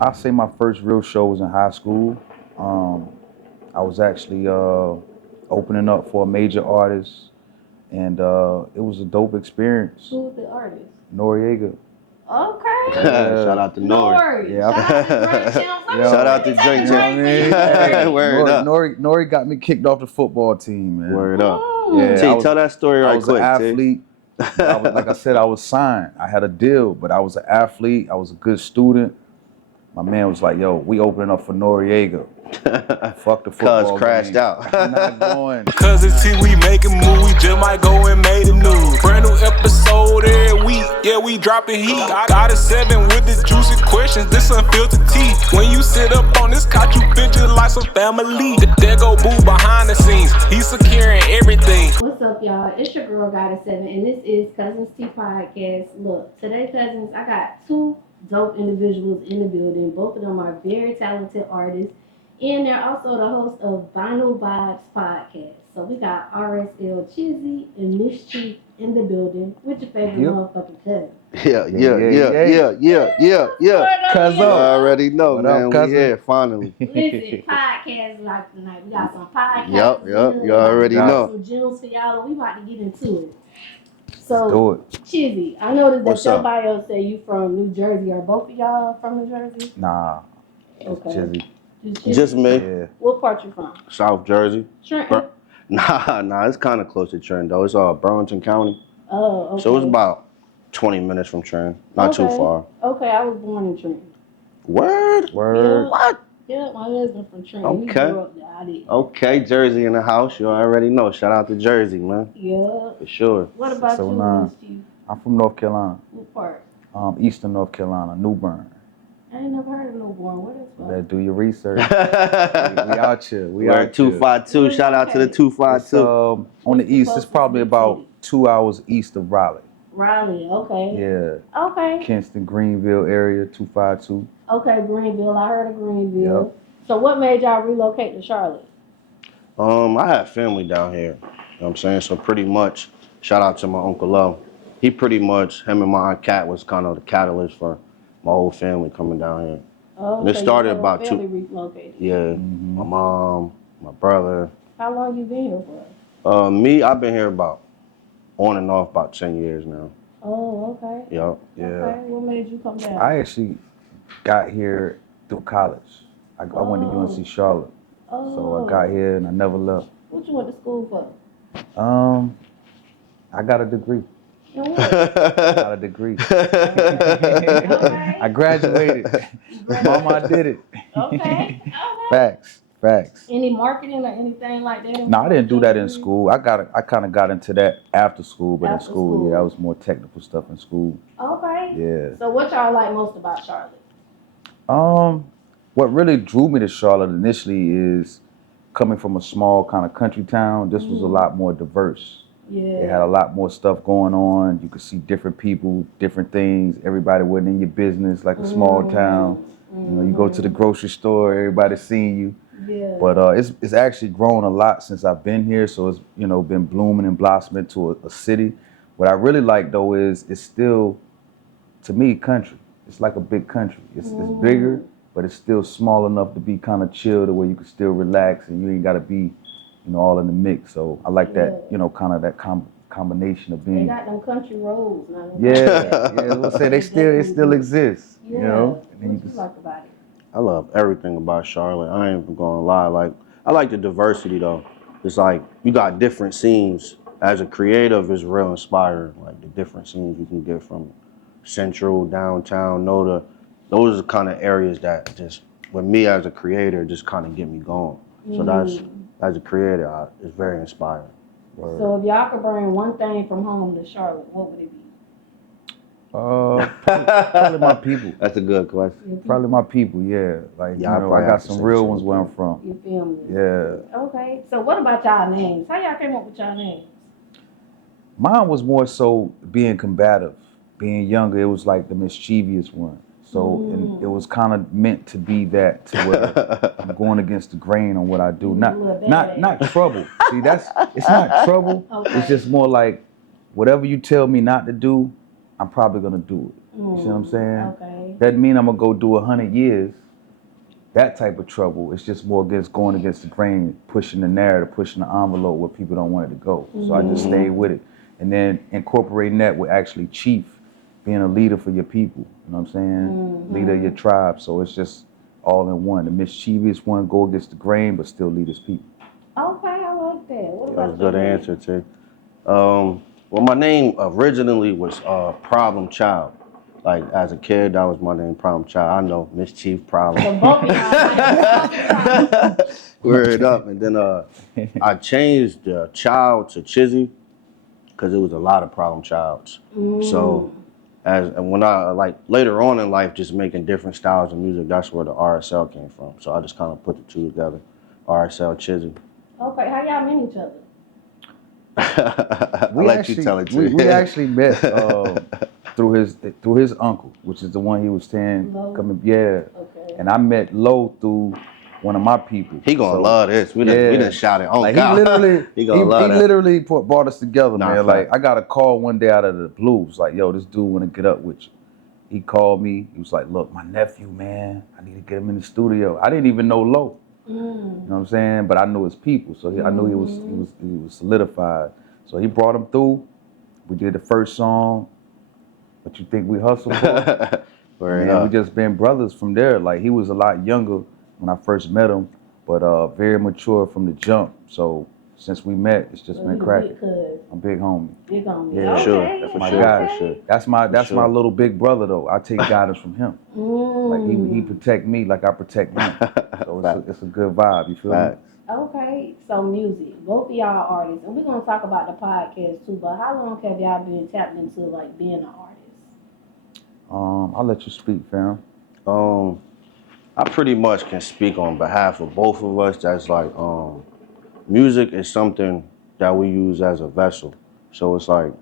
I say my first real show was in high school. I was actually opening up for a major artist, and it was a dope experience. Who was the artist? N.O.R.E. Okay. Shout out to N.O.R.E. Yeah, Shout out to Drink Champs. Word up. N.O.R.E. got me kicked off the football team, man. Word up. Yeah, T, tell that story right quick. I was an athlete. Like I said, I was signed. I had a deal, but I was an athlete. I was a good student. My man was like, yo, we opening up for N.O.R.E. Fuck the football Cuz crashed game. out. I'm not going. Cuz it's T, we making move, we just might go and make the news. Brand new episode every week, yeah, we dropping heat. Got a 7 with the juicy questions, this unfiltered tea. When you sit up on this couch, you feel just like some family. There go Boo behind the scenes, he's securing everything. What's up, y'all? It's your girl, Got a 7, and this is Cuzns T Podcast. Look, today, Cuzns, I got two dope individuals in the building. Both of them are very talented artists. And they're also the host of Vinyl Vibes Podcast. So we got RSL Chizzy and Mischeef in the building with your favorite motherfucking cousin. Yeah. Cuz You already know, what man. Up, we here finally. Listen, podcast like tonight. We got some podcasts. Yep. You already know. Some gems for y'all, and we about to get into it. So, do it. Chizzy, I noticed that What's your up? bio say you from New Jersey. Are both of y'all from New Jersey? Nah. Okay. Chizzy. Just me. Yeah. What part you from? South Jersey. Trenton. Nah, it's kind of close to Trenton, though. It's Burlington County. Oh, okay. So it's about 20 minutes from Trenton. Not too far. Okay, I was born in Trenton. Word? Word. What? Yeah, my husband from Trenton. Okay. He grew up there. I did. Okay, Jersey in the house. You already know. Shout out to Jersey, man. Yeah. For sure. What about So you, now- Mischeef? I'm from North Carolina. What part? Eastern North Carolina, New Bern. I ain't never heard of no born. What is Better that? do your research. we out here. We We're out at 252. Shout out to the It's, 252. on the east, it's probably about 2 hours east of Raleigh. Raleigh. Okay. Yeah. Okay. Kinston, Greenville area, 252. Okay, Greenville. I heard of Greenville. Yep. So what made y'all relocate to Charlotte? I have family down here. You know what I'm saying? So pretty much, shout out to my Uncle Lo. He pretty much, him and my Aunt Kat was kind of the catalyst for my whole family coming down here. Oh, And it so started your whole about family relocated. Yeah, my mom, my brother. How long you been here for? Me, I've been here about, on and off, about 10 years now. Oh, okay. Yep. Yeah. Okay. What made you come down? I actually got here through college. I went to UNC Charlotte. So I got here and I never left. What you went to school for? I got a degree. And what? I got a degree. I graduated. Mama, I did it. Okay. Facts. Any marketing or anything like that? No, I didn't do that in school. I kind of got into that after school, but After in school, school. yeah, I was more technical stuff in school. Okay. Yeah. So what y'all like most about Charlotte? What really drew me to Charlotte initially is coming from a small kind of country town. This was a lot more diverse. Yeah. It had a lot more stuff going on. You could see different people, different things. Everybody wasn't in your business like a small town. You know, you go to the grocery store, everybody's seeing you. Yeah. But it's actually grown a lot since I've been here. So it's been blooming and blossoming to a city. What I really like though is it's still, to me, country. It's like a big country. It's bigger, but it's still small enough to be kind of chill to where you can still relax and you ain't got to be, all in the mix. So I like that, kind of that combination of They being. got them country roads now. Yeah, Let's say it still exists. Yeah. And then What you like about it? I love everything about Charlotte. I ain't even gonna lie. Like, I like the diversity though. It's like you got different scenes. As a creative, it's real inspiring. Like the different scenes you can get from Central, downtown, NORE. Those are the kind of areas that just, with me as a creator, just kind of get me going. So that's, as a creator, it's very inspiring. So if y'all could bring one thing from home to Charlotte, what would it be? Probably my people. That's a good question. Probably my people, yeah. Like, Yeah, I I probably got have to some say real the ones same where I'm thing. from. You feel me? Yeah. Okay. So what about y'all names? How y'all came up with y'all names? Mine was more so being combative. Being younger, it was like the mischievous one. So and it was kind of meant to be that, to where I'm going against the grain on what I do. Not trouble. See, it's not trouble. Okay. It's just more like whatever you tell me not to do, I'm probably gonna do it. You see what I'm saying? Okay. Doesn't mean I'm gonna go do 100 years. That type of trouble. It's just more against going against the grain, pushing the narrative, pushing the envelope where people don't want it to go. So I just stayed with it. And then incorporating that with actually chief, being a leader for your people. You know what I'm saying? Leader of your tribe. So it's just all in one. The mischievous one go against the grain, but still lead his people. Okay, I like that. What That was a about good your name? answer, too. Well, my name originally was Problem Child. Like, as a kid, that was my name, Problem Child. I know, Mischeef Problem. So both of y'all Word up. And then I changed the child to Chizzy because it was a lot of problem childs. So and when I like later on in life, just making different styles of music, that's where the RSL came from. So I just kind of put the two together, RSL Chizzy. Okay, how y'all meet each other? I'll let you tell it too. We actually met through his uncle, which is the one he was saying Lo? coming. Yeah. Okay. And I met Lo through one of my people. He gonna love this. We done shot it on like God. he literally, he gonna love that. literally brought us together, Nah, man. fact. Like I got a call one day out of the blues, like, yo, this dude wanna get up with you. He called me. He was like, look, my nephew, man, I need to get him in the studio. I didn't even know Lo. You know what I'm saying? But I knew his people, so I knew he was solidified. So he brought him through. We did the first song. What you think we hustled for? Man, we just been brothers from there. Like he was a lot younger when I first met him, but very mature from the jump. So since we met, it's just been cracking. I'm big homie. Big homie. Yeah, Okay, sure. That's For my sure, guy. for sure. That's my sure. little big brother though. I take guidance from him. Like he protect me like I protect him. So it's a good vibe. You feel me? Okay, so music. Both of y'all artists, and we're gonna talk about the podcast too. But how long have y'all been tapped into like being an artist? I'll let you speak, fam. I pretty much can speak on behalf of both of us. That's like, music is something that we use as a vessel. So it's like,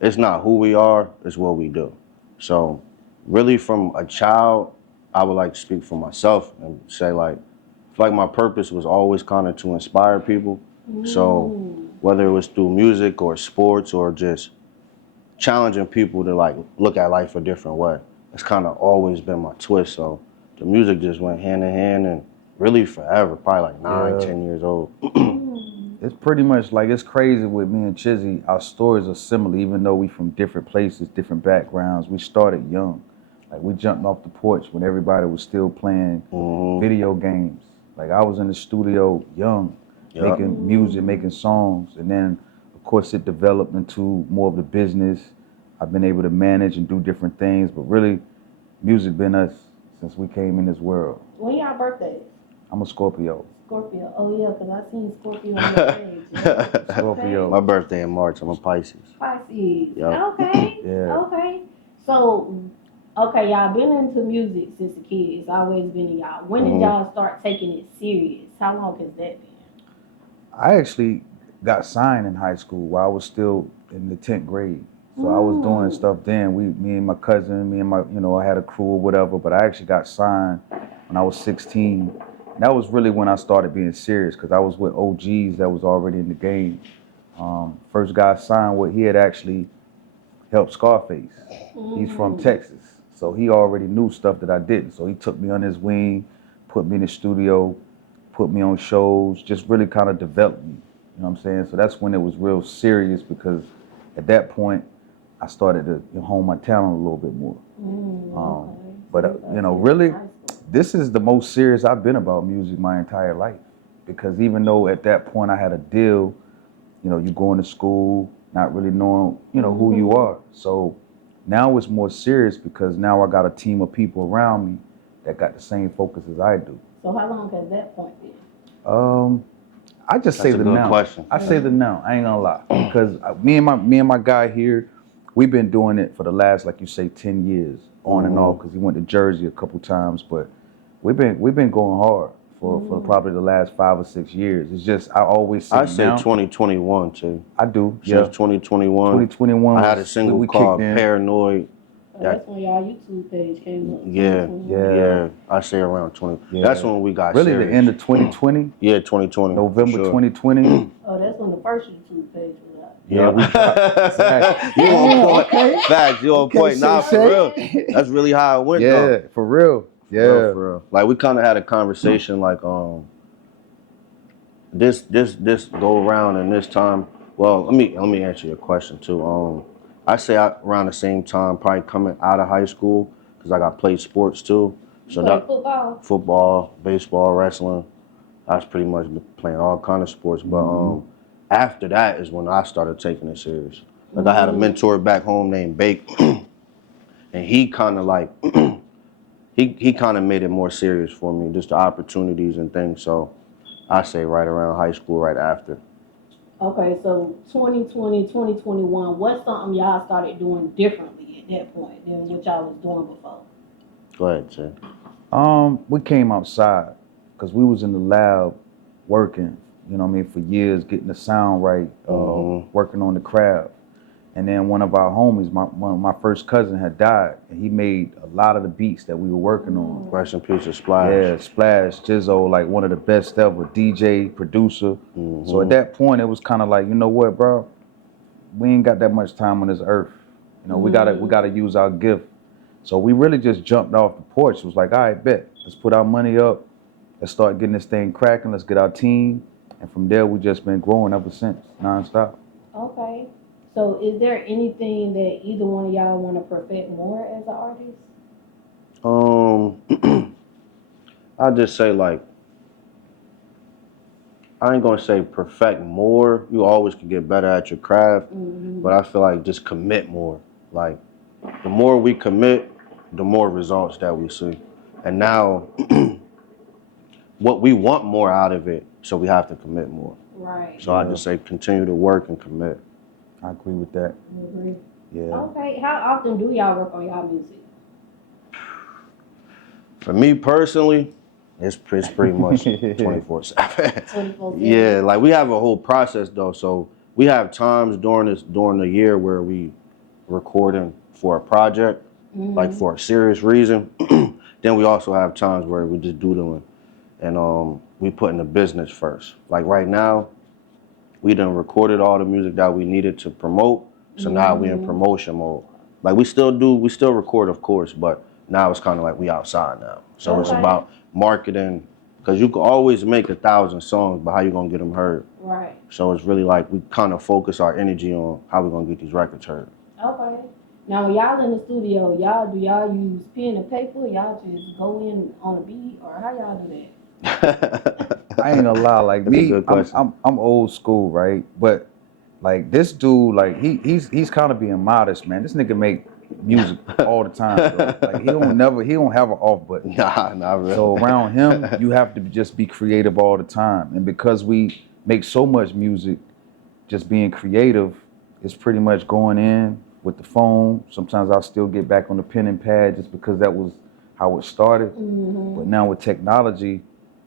it's not who we are, it's what we do. So really from a child, I would like to speak for myself and say like, I feel like my purpose was always kind of to inspire people. So whether it was through music or sports or just challenging people to like look at life a different way, it's kind of always been my twist. So the music just went hand in hand and really forever, probably like 9, 10 years old. It's pretty much like, it's crazy with me and Chizzy. Our stories are similar, even though we from different places, different backgrounds. We started young. Like we jumped off the porch when everybody was still playing video games. Like I was in the studio young, making music, making songs. And then of course it developed into more of the business. I've been able to manage and do different things, but really music been us since we came in this world. When y'all birthdays? I'm a Scorpio. Scorpio. Oh yeah, because I seen Scorpio on your page. Yeah. Scorpio. My birthday in March, I'm a Pisces. Pisces. Yep. Okay. Yeah. Okay. So, okay, y'all been into music since a kid. It's always been in y'all. When did y'all start taking it serious? How long has that been? I actually got signed in high school while I was still in the 10th grade. So I was doing stuff then. Me and my cousin, I had a crew or whatever, but I actually got signed when I was 16. And that was really when I started being serious, because I was with OGs that was already in the game. First guy I signed with, he had actually helped Scarface. He's from Texas. So he already knew stuff that I didn't. So he took me on his wing, put me in the studio, put me on shows, just really kind of developed me. You know what I'm saying? So that's when it was real serious, because at that point, I started to hone my talent a little bit more. But, really, this is the most serious I've been about music my entire life. Because even though at that point I had a deal, you going to school, not really knowing, who you are. So now it's more serious because now I got a team of people around me that got the same focus as I do. So how long has that point been? I just say the now. Question. I say the now. I ain't gonna lie, because me and my guy here, we've been doing it for the last, like you say, 10 years on and off. Because he went to Jersey a couple times, but we've been going hard for probably the last 5 or 6 years. It's just I always say. I say 2021 too. I do. Since 2021. 2021. I had a single called Paranoid. That's when y'all YouTube page came up. Yeah. I say around 20. Yeah. That's when we got really serious. The end of 2020. Yeah, 2020. November 2020. Oh, that's when the first YouTube page was out. Yeah, we Exactly. You on point. Okay. Facts, you on Okay, point. Nah, for real. Shay. That's really how it went Yeah, though. for real. Yeah. For real, for real. Like we kind of had a conversation like this go around and this time. Well, let me answer your question too. I say around the same time, probably coming out of high school, because I got played sports too. So Play that football. football, baseball, wrestling. I was pretty much playing all kind of sports. But after that is when I started taking it serious. Like I had a mentor back home named Bake, and he kind of like he kind of made it more serious for me, just the opportunities and things. So I say right around high school, right after. Okay, so 2020, 2021, what's something y'all started doing differently at that point than what y'all was doing before? Go ahead, Jay. We came outside because we was in the lab working, you know what I mean, for years, getting the sound right, working on the craft. And then one of our homies, my first cousin had died, and he made a lot of the beats that we were working on. Rest in peace, Splash. Yeah, Splash, Chizzy, like one of the best ever, DJ, producer. So at that point, it was kind of like, you know what, bro? We ain't got that much time on this earth. You know, we gotta use our gift. So we really just jumped off the porch. It was like, all right, bet. Let's put our money up. Let's start getting this thing cracking. Let's get our team. And from there, we just been growing ever since, nonstop. Okay. So is there anything that either one of y'all want to perfect more as an artist? I just say like, I ain't gonna say perfect more. You always can get better at your craft, but I feel like just commit more. Like, the more we commit, the more results that we see. And now, what we want more out of it, so we have to commit more. Right. So I just say continue to work and commit. I agree with that. You agree? Yeah. Okay. How often do y'all work on y'all music? For me personally, it's pretty much 24/7. 24/7? Yeah, like we have a whole process though. So we have times during the year where we recording for a project, like for a serious reason. Then we also have times where we just doodling, and we putting the business first. Like right now, we done recorded all the music that we needed to promote. So now we in promotion mode. Like we still record, of course, but now it's kind of like we outside now. So it's about marketing, because you can always make 1,000 songs, but how you gonna get them heard? Right. So it's really like we kind of focus our energy on how we're gonna get these records heard. Okay. Now, when y'all in the studio, do y'all use pen and paper? Y'all just go in on a beat, or how y'all do that? I ain't gonna lie, like That's a me, good question. I'm old school, right? But like this dude, like he's kind of being modest, man. This nigga make music all the time, bro. Like he don't have an off button. Nah, not really. So around him, you have to just be creative all the time. And because we make so much music, just being creative is pretty much going in with the phone. Sometimes I'll still get back on the pen and pad just because that was how it started. But now with technology,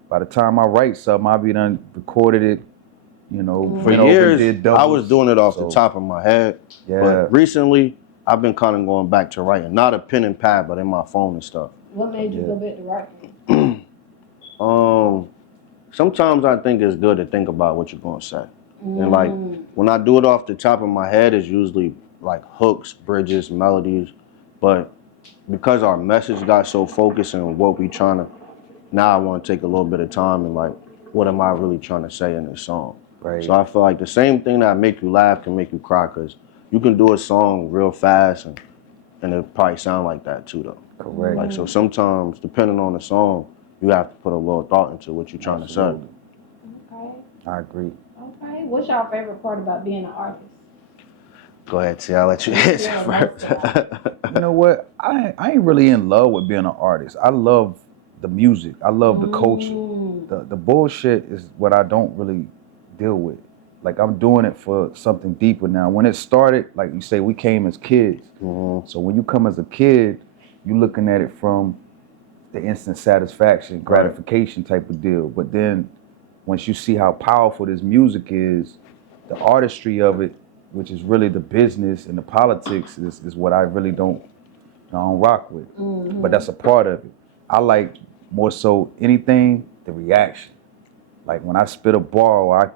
by the time I write something, I'll be done recorded it, you know. For went over, years, did doubles. I was doing it off the So, top of my head. Yeah. But recently, I've been kind of going back to writing, not a pen and pad, but in my phone and stuff. What made you go back to writing? Sometimes I think it's good to think about what you're gonna say. And like when I do it off the top of my head, it's usually like hooks, bridges, melodies. But because our message got so focused on what we trying to, now I want to take a little bit of time and like, what am I really trying to say in this song? Right. So I feel like the same thing that make you laugh can make you cry, because you can do a song real fast and it probably sound like that too though. Correct. Like, so sometimes, depending on the song, you have to put a little thought into what you're trying to say. Okay. I agree. Okay. What's your favorite part about being an artist? Go ahead, T. I'll let you answer first. You know what? I ain't really in love with being an artist. I love the music. I love the culture. The bullshit is what I don't really deal with. Like, I'm doing it for something deeper now. When it started, like you say, we came as kids. So when you come as a kid, you looking at it from the instant satisfaction, gratification type of deal. But then once you see how powerful this music is, the artistry of it, which is really the business and the politics, is what I really don't rock with. But that's a part of it. I like more so anything, the reaction. Like when I spit a bar or I,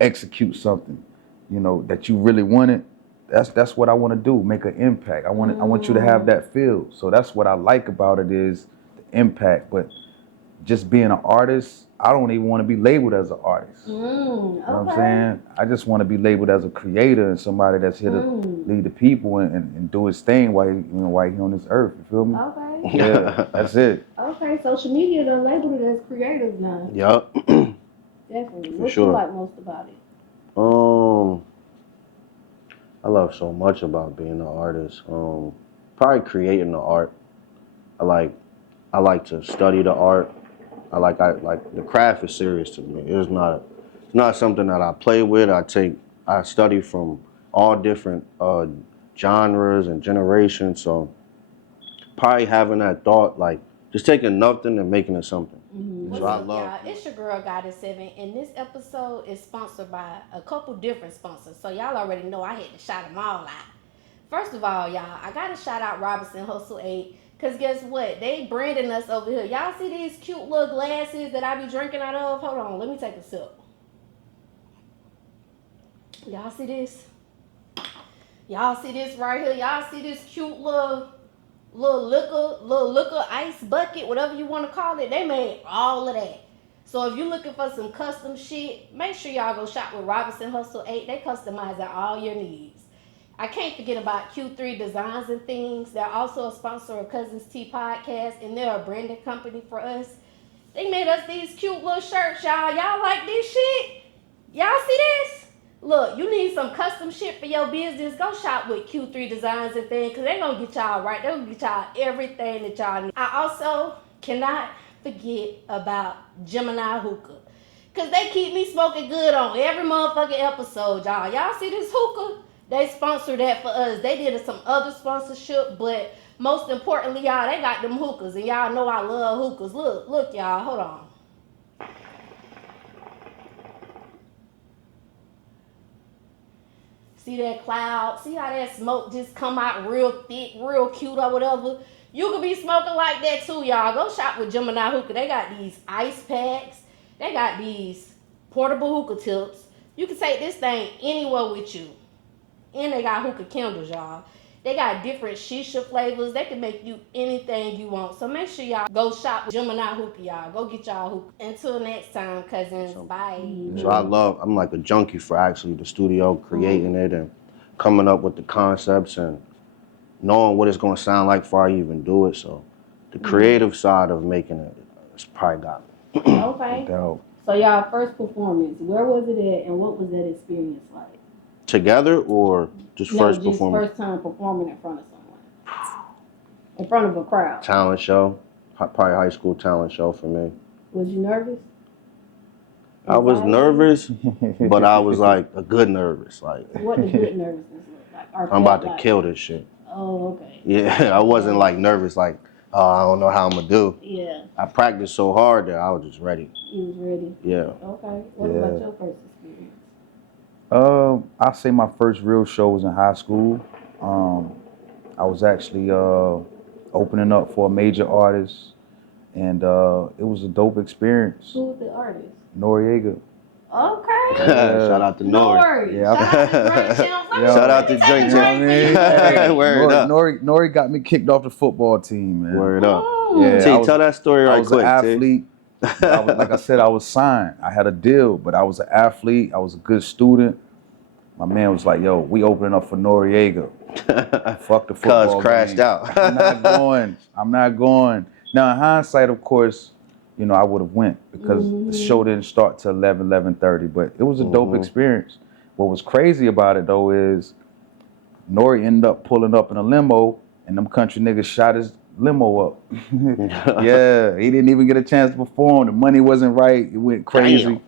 execute something, you know, that you really want it, that's what I want to do, make an impact. I want you to have that feel. So that's what I like about it is the impact. But just being an artist, I don't even want to be labeled as an artist. You know what I'm saying? I just want to be labeled as a creator and somebody that's here to lead the people and do his thing while he on this earth. You feel me? Okay. Yeah, that's it. Okay, social media done labeled it as creators now. Yup. Definitely. For What sure. you like most about it? I love so much about being an artist. Probably creating the art. I like to study the art. I like the craft is serious to me. It's not something that I play with. I study from all different genres and generations. So probably having that thought, like just taking nothing and making it something. What's So I up, love. y'all? It's your girl Goddess 7, and this episode is sponsored by a couple different sponsors. So y'all already know I had to shout them all out. First of all, y'all, I gotta shout out Robinson Hustle 8. Cause guess what? They branding us over here. Y'all see these cute little glasses that I be drinking out of? Hold on, let me take a sip. Y'all see this? Y'all see this right here? Y'all see this cute little liquor ice bucket, whatever you want to call it? They made all of that. So if you're looking for some custom shit, make sure y'all go shop with Robinson Hustle 8. They customize all your needs. I can't forget about Q3 Designs and Things. They're also a sponsor of Cuzn podcast, and they're a branding company for us. They made us these cute little shirts, y'all. Y'all like this shit? Y'all see this? Look, you need some custom shit for your business. Go shop with Q3 Designs and Things, because they're going to get y'all right. They're going to get y'all everything that y'all need. I also cannot forget about Geminiih Hookah, because they keep me smoking good on every motherfucking episode, y'all. Y'all see this hookah? They sponsored that for us. They did some other sponsorship, but most importantly, y'all, they got them hookahs, and y'all know I love hookahs. Look, y'all, hold on. See that cloud? See how that smoke just come out real thick, real cute or whatever? You could be smoking like that too, y'all. Go shop with Geminiih Hookah. They got these ice packs. They got these portable hookah tips. You can take this thing anywhere with you. And they got hookah candles, y'all. They got different shisha flavors. They can make you anything you want. So make sure y'all go shop with Geminiih Hookah, y'all. Go get y'all hookah. Until next time, cousins. Bye. So I'm like a junkie for actually the studio, creating it and coming up with the concepts and knowing what it's going to sound like before I even do it. So the creative side of making it, it's probably got me. Okay. Dope. So y'all first performance, where was it at and what was that experience like? Together or just first performance? First time performing in front of someone. In front of a crowd. Talent show, probably high school talent show for me. Was you nervous? I was nervous, but I was like a good nervous. Like, what does good nervousness look like? I'm about to kill this shit. Oh, okay. Yeah, I wasn't like nervous, like, oh, I don't know how I'm gonna do. Yeah. I practiced so hard that I was just ready. You was ready? Yeah. Okay. What about your first experience? I say my first real show was in high school. I was actually opening up for a major artist, and it was a dope experience. Who was the artist? N.O.R.E. Okay. Shout out to N.O.R.E. Yeah. Shout out to Drink Champ. Word up. N.O.R.E. got me kicked off the football team, man. Word up. Yeah, T, tell that story right quick. I was an athlete. Like I said, I was signed. I had a deal, but I was an athlete. I was a good student. My man was like, yo, we opening up for N.O.R.E. Fuck the football Cuz crashed game. out. I'm not going. Now, in hindsight, of course, you know, I would have went because the show didn't start till 11:30, but it was a dope experience. What was crazy about it, though, is N.O.R.E. ended up pulling up in a limo, and them country niggas shot his limo up. Yeah, he didn't even get a chance to perform. The money wasn't right. It went crazy. Damn.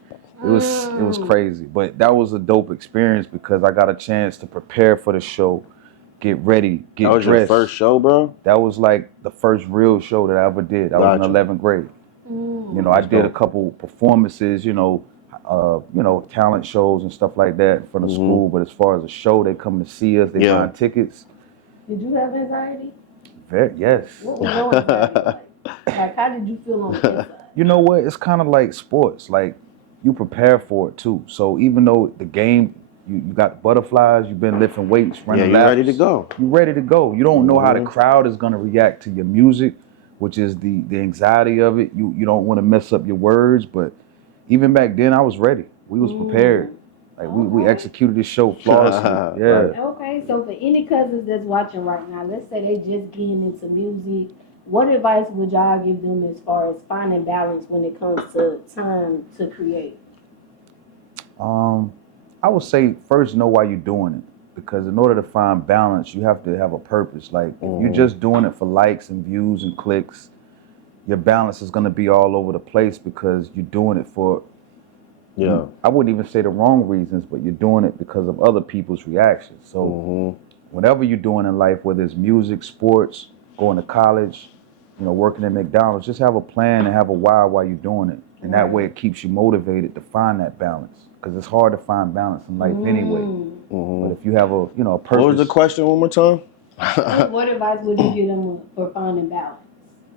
It was crazy. But that was a dope experience because I got a chance to prepare for the show, get ready, get dressed. That was your first show, bro? That was like the first real show that I ever did. I was in 11th grade. You know, I did a couple performances, you know, talent shows and stuff like that for the school. But as far as a show, they come to see us, they buy tickets. Did you have anxiety? Yes. What was your anxiety like? Like, how did you feel on the inside? You know what? It's kind of like sports. Like, you prepare for it too. So even though the game, You got butterflies. You've been lifting weights, running Yeah, you laps. ready to go. You ready to go. You don't know how the crowd is gonna react to your music, which is the anxiety of it. You don't want to mess up your words, but even back then I was ready. We was prepared. Like we executed this show flawlessly. Yeah. Okay, so for any cousins that's watching right now, let's say they just getting into music, what advice would y'all give them as far as finding balance when it comes to time to create? I would say first know why you're doing it, because in order to find balance, you have to have a purpose. Like if you're just doing it for likes and views and clicks, your balance is gonna be all over the place because you're doing it for, I wouldn't even say the wrong reasons, but you're doing it because of other people's reactions. So whatever you're doing in life, whether it's music, sports, going to college, working at McDonald's, just have a plan and have a why you're doing it. And that way it keeps you motivated to find that balance. Because it's hard to find balance in life anyway. But if you have a purpose. What was the question one more time? What advice would you give them for finding balance?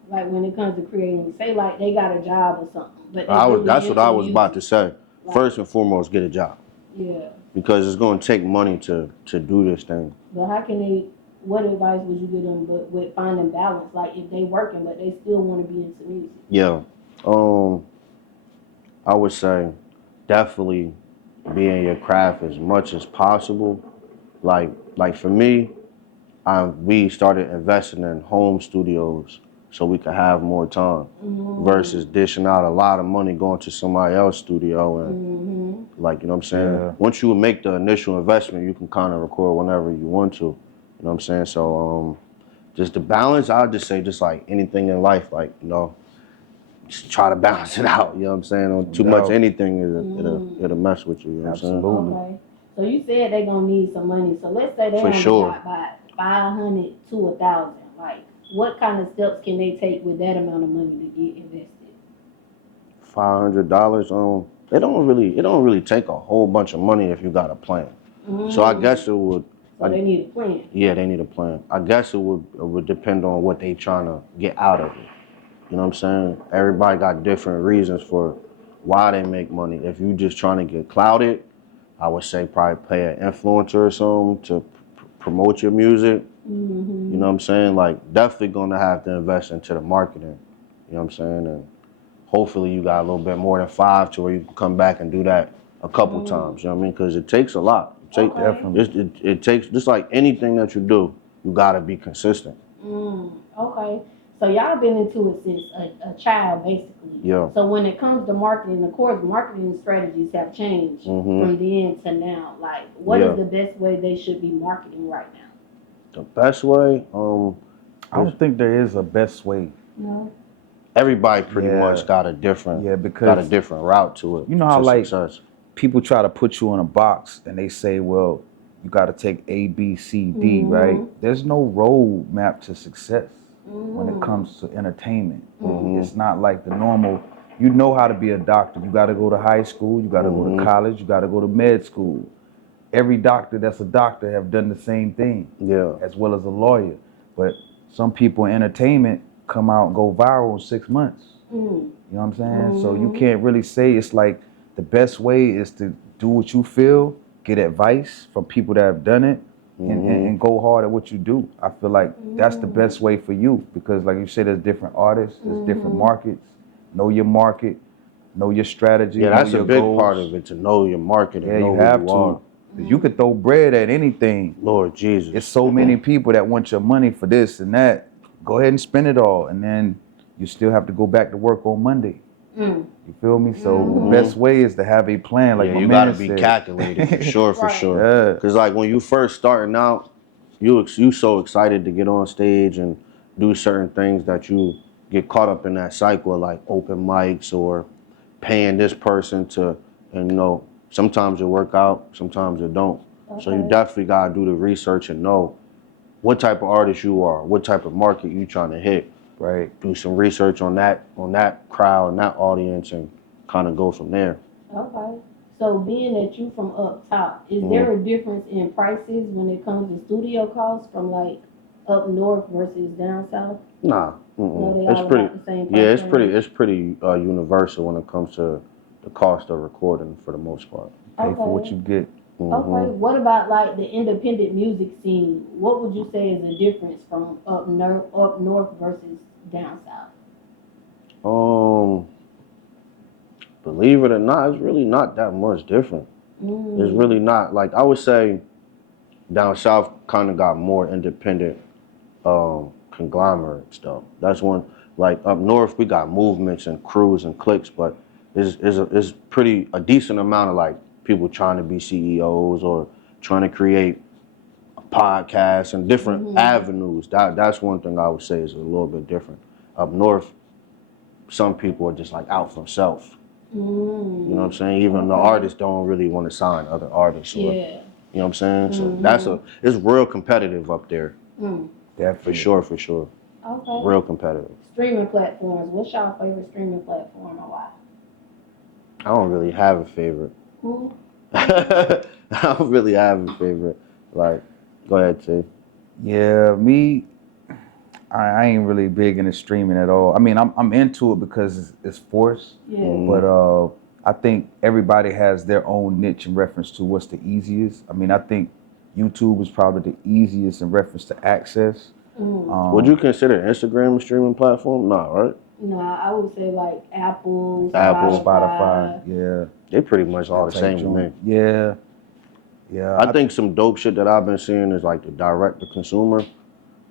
Like when it comes to creating, say like they got a job or something. But That's what I was about to say. Like, first and foremost, get a job. Yeah. Because it's going to take money to do this thing. But how can they, what advice would you give them with finding balance? Like if they working, but they still want to be into music. Yeah. I would say definitely be in your craft as much as possible. Like for me, we started investing in home studios so we could have more time versus dishing out a lot of money going to somebody else's studio and like, you know what I'm saying? Yeah. Once you make the initial investment, you can kind of record whenever you want to. You know what I'm saying? So just the balance, I'd just say just like anything in life, like, just try to balance it out, you know what I'm saying? On too much anything, it'll mess with you, you know what I'm saying? Okay. So you said they're going to need some money. So let's say they only got about 500 to 1,000. Like, what kind of steps can they take with that amount of money to get invested? $500, it don't really take a whole bunch of money if you got a plan. So I guess it would. So they need a plan. Yeah, they need a plan. I guess it would depend on what they trying to get out of it. You know what I'm saying? Everybody got different reasons for why they make money. If you just trying to get clouded, I would say probably pay an influencer or something to promote your music. You know what I'm saying? Like definitely gonna have to invest into the marketing. You know what I'm saying? And hopefully you got a little bit more than 5 to where you can come back and do that a couple times. You know what I mean? Because it takes a lot. It takes, just like anything that you do, you gotta be consistent. Okay. So y'all been into it since a child, basically. Yeah. So when it comes to marketing, of course, marketing strategies have changed from then to now. Like, what is the best way they should be marketing right now? The best way? I don't think there is a best way. No. Everybody pretty much got a different route to it. You know how like success. People try to put you in a box and they say, well, you got to take A, B, C, D, right? There's no road map to success when it comes to entertainment. It's not like the normal, you know how to be a doctor. You got to go to high school, you got to go to college, you got to go to med school. Every doctor that's a doctor have done the same thing, as well as a lawyer. But some people in entertainment come out and go viral in 6 months. You know what I'm saying? So you can't really say, it's like the best way is to do what you feel, get advice from people that have done it, and go hard at what you do. I feel like that's the best way for you, because like you said, there's different artists, there's different markets. Know your market, know your strategy. Yeah, that's a big goals. part of it, to know your market and know you have who you to. are. You could throw bread at anything. Lord Jesus. It's so many people that want your money for this and that. Go ahead and spend it all, and then you still have to go back to work on Monday. You feel me? So the best way is to have a plan. Like you gotta be calculated for sure. Yeah. Cause like when you first starting out, you so excited to get on stage and do certain things that you get caught up in that cycle of like open mics or paying this person to, and sometimes it work out, sometimes it don't. So you definitely gotta do the research and know what type of artist you are, what type of market you trying to hit. Right. Do some research on that crowd and that audience and kind of go from there. Okay. So being that you from up top, is there a difference in prices when it comes to studio costs from like up north versus down south? Nah. No, they it's all pretty. about the same It's pretty universal when it comes to the cost of recording for the most part. Pay for what you get. Okay. What about like the independent music scene? What would you say is the difference from up north versus down south? Um, believe it or not, it's really not that much different. It's really not. Like, I would say down south kind of got more independent conglomerate stuff. That's one. Like up north, we got movements and crews and cliques, but it's pretty a decent amount of like people trying to be CEOs or trying to create podcasts and different avenues. That's one thing I would say is a little bit different. Up north, some people are just like out for self. You know what I'm saying? Even the artists don't really want to sign other artists. Or, you know what I'm saying? So it's real competitive up there. Definitely. For sure. Okay. Real competitive. Streaming platforms. What's your favorite streaming platform and why? I don't really have a favorite. I don't really have a favorite. Like, go ahead, T. Yeah, me, I ain't really big into streaming at all. I mean, I'm into it because it's forced. Yeah. But I think everybody has their own niche in reference to what's the easiest. I mean, I think YouTube is probably the easiest in reference to access. Would you consider Instagram a streaming platform? No, right? No, I would say like Apple, Spotify, yeah. They pretty much all the Type same to me. joint. Yeah, yeah. I think some dope shit that I've been seeing is like the direct to consumer.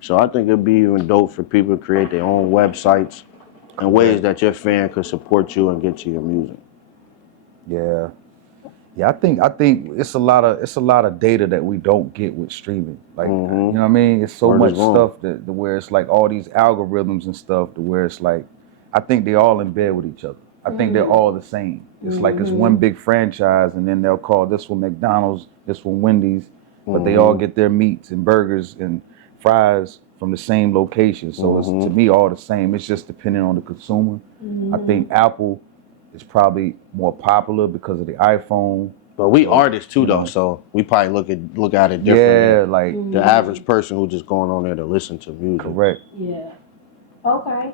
So I think it'd be even dope for people to create their own websites and ways that your fan could support you and get to your music. Yeah. Yeah, I think it's a lot of data that we don't get with streaming. Like, you know what I mean? It's so Word much is wrong. stuff that where it's like all these algorithms and stuff to where it's like I think they all in bed with each other. I think they're all the same. It's like it's one big franchise and then they'll call this one McDonald's, this one Wendy's, but they all get their meats and burgers and fries from the same location. So it's to me all the same. It's just depending on the consumer. I think Apple is probably more popular because of the iPhone. But we artists too though, so we probably look at it differently. Yeah, like The average person who just going on there to listen to music. correct. Yeah. Okay.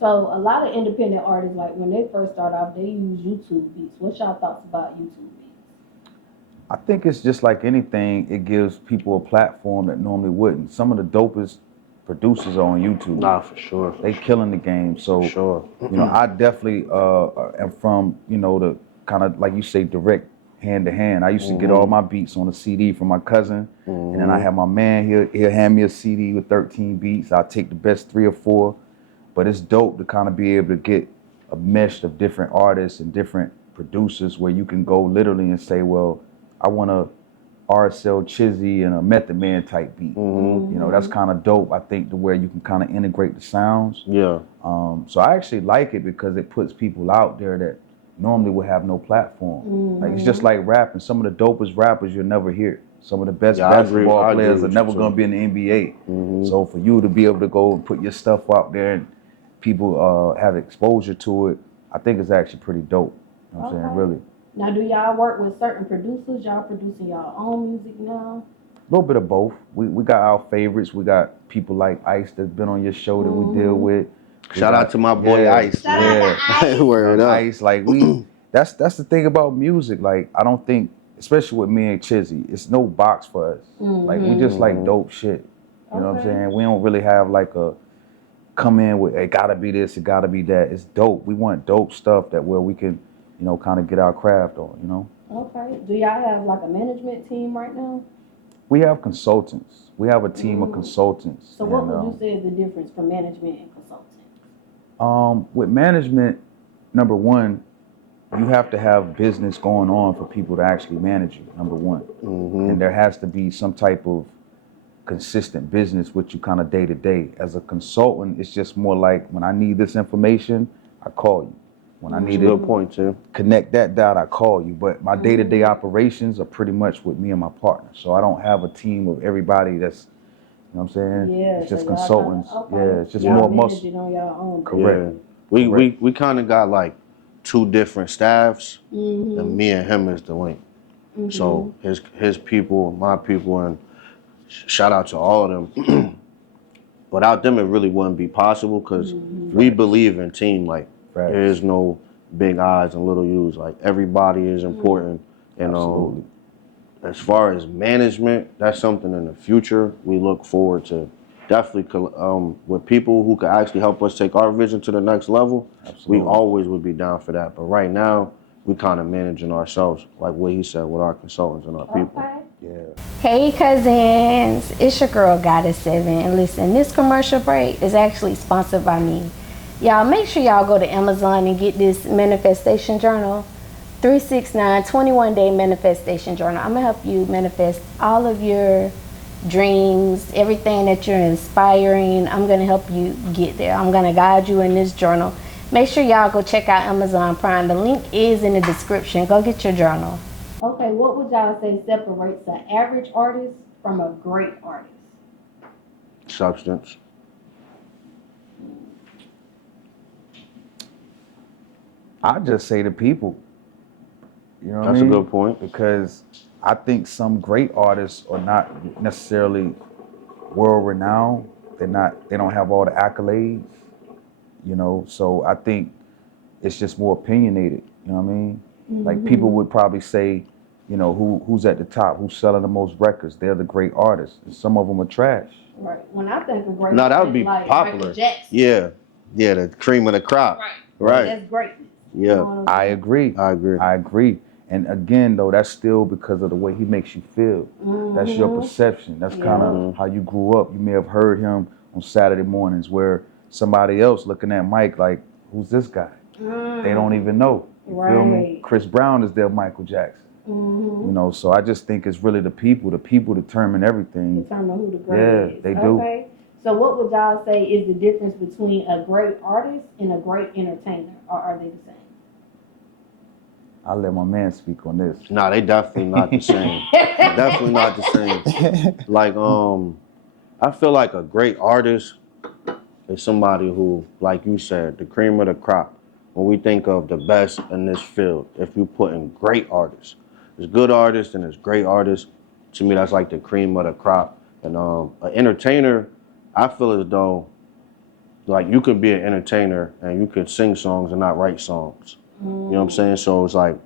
So a lot of independent artists, like when they first start off, they use YouTube beats. What's y'all thoughts about YouTube beats? I think it's just like anything, it gives people a platform that normally wouldn't. Some of the dopest producers are on YouTube. Nah, for sure. They killing the game. So For sure. you know, I definitely am from, you know, the kind of like you say direct hand to hand. I used to get all my beats on a CD from my cousin, and then I have my man, he'll hand me a CD with 13 beats. I'll take the best 3 or 4. But it's dope to kind of be able to get a mesh of different artists and different producers where you can go literally and say, well, I want a RSL Chizzy and a Method Man type beat. You know, that's kind of dope, I think, to where you can kind of integrate the sounds. Yeah. So I actually like it because it puts people out there that normally would have no platform. Like it's just like rapping. Some of the dopest rappers you'll never hear. Some of the best basketball players are never going to be in the NBA. So for you to be able to go and put your stuff out there and people have exposure to it, I think it's actually pretty dope. You know what I'm saying? Really. Now, do y'all work with certain producers? Y'all producing y'all own music now? A little bit of both. We got our favorites. We got people like Ice that's been on your show that we deal with. Shout out to my boy Ice. Shout out to Ice. Word up. Ice, like that's the thing about music. Like I don't think, especially with me and Chizzy, it's no box for us. Like we just like dope shit. You know what I'm saying? We don't really have like a come in with it gotta be this, it gotta be that. It's dope. We want dope stuff that where we can, you know, kind of get our craft on, you know? Okay. Do y'all have like a management team right now? We have consultants. We have a team of consultants. So what would you say is the difference from management and consulting? With management, number one, you have to have business going on for people to actually manage you, number one. And there has to be some type of consistent business with you kind of day to day. As a consultant, it's just more like when I need this information, I call you. When I need Good point, too. Connect that dot, I call you. But my day-to-day operations are pretty much with me and my partner. So I don't have a team of everybody that's, you know what I'm saying? Yeah, it's just so y'all consultants. kinda- Yeah, it's just y'all more manage muscle. it on your own. Correct. Yeah. We kind of got like 2 different staffs, and me and him is the link. So his people, my people, and shout out to all of them. Without them, it really wouldn't be possible because we believe in team. Like there is no big I's and little U's. Like everybody is important, and as far as management, that's something in the future we look forward to. Definitely with people who could actually help us take our vision to the next level, Absolutely. we always would be down for that. But right now, we kind of managing ourselves, like what he said, with our consultants and our people. Okay. Yeah. Hey cousins, it's your girl Goddess7, and listen, this commercial break is actually sponsored by me. Y'all make sure y'all go to Amazon and get this manifestation journal, 369 21-day manifestation journal. I'm gonna help you manifest all of your dreams, everything that you're inspiring. I'm gonna help you get there. I'm gonna guide you in this journal. Make sure y'all go check out Amazon Prime. The link is in the description. Go get your journal. Okay, what would y'all say separates an average artist from a great artist? Substance. I just say the people. You know what That's I mean? a good point. Because I think some great artists are not necessarily world renowned. They don't have all the accolades. You know, so I think it's just more opinionated. You know what I mean? Like people would probably say, you know, who's at the top, who's selling the most records. They're the great artists. And some of them are trash. Right. When I think of great No, that would be like popular. Michael Jackson. Yeah, the cream of the crop. Right. That's greatness. Yeah. You know what I'm I saying? agree. I agree. And again, though, that's still because of the way he makes you feel. That's your perception. That's kind of how you grew up. You may have heard him on Saturday mornings where somebody else looking at Mike like, who's this guy? They don't even know. You feel me? Chris Brown is their Michael Jackson. You know, so I just think it's really the people. The people determine everything. Determine who the great is. Yeah, they do. Okay. So what would y'all say is the difference between a great artist and a great entertainer? Or are they the same? I'll let my man speak on this. Nah, they definitely not the same. Definitely not the same. Like, I feel like a great artist is somebody who, like you said, the cream of the crop. When we think of the best in this field, if you put in great artists, there's good artists and there's great artists. To me, that's like the cream of the crop. And an entertainer, I feel as though, like, you could be an entertainer and you could sing songs and not write songs. You know what I'm saying? So it's like,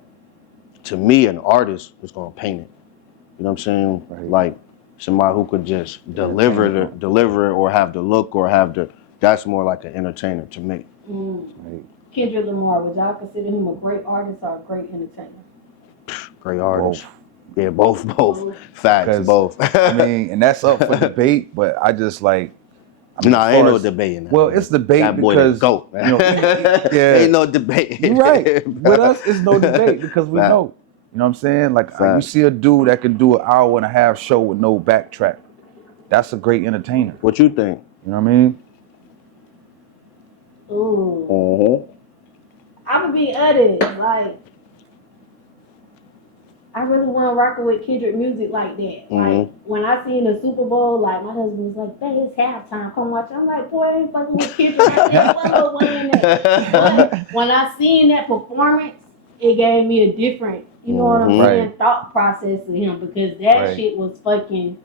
to me, an artist is gonna paint it. You know what I'm saying? Right. Like somebody who could just deliver it or have the look or have the. That's more like an entertainer to me. Right. Kendrick Lamar, would y'all consider him a great artist or a great entertainer? Great artist. Both. Yeah, both. Facts, both. I mean, and that's up for debate, but I just like. I mean, nah, ain't no debate in that. Well, it's debate that boy because go. You know, yeah, ain't no debate. You're right. With us, it's no debate because we know. You know what I'm saying? Like you see a dude that can do an hour and a half show with no backtrack. That's a great entertainer. What you think? You know what I mean? Ooh. I'm gonna be honest, like I really wasn't rocking with Kendrick music like that. Like when I seen the Super Bowl, like my husband was like, "Babe, it's halftime. Come watch." I'm like, "Boy, I ain't fucking with Kendrick like that. What Lil Wayne that?" But when I seen that performance, it gave me a different, you know what I'm saying, thought process of him because that shit was fucking.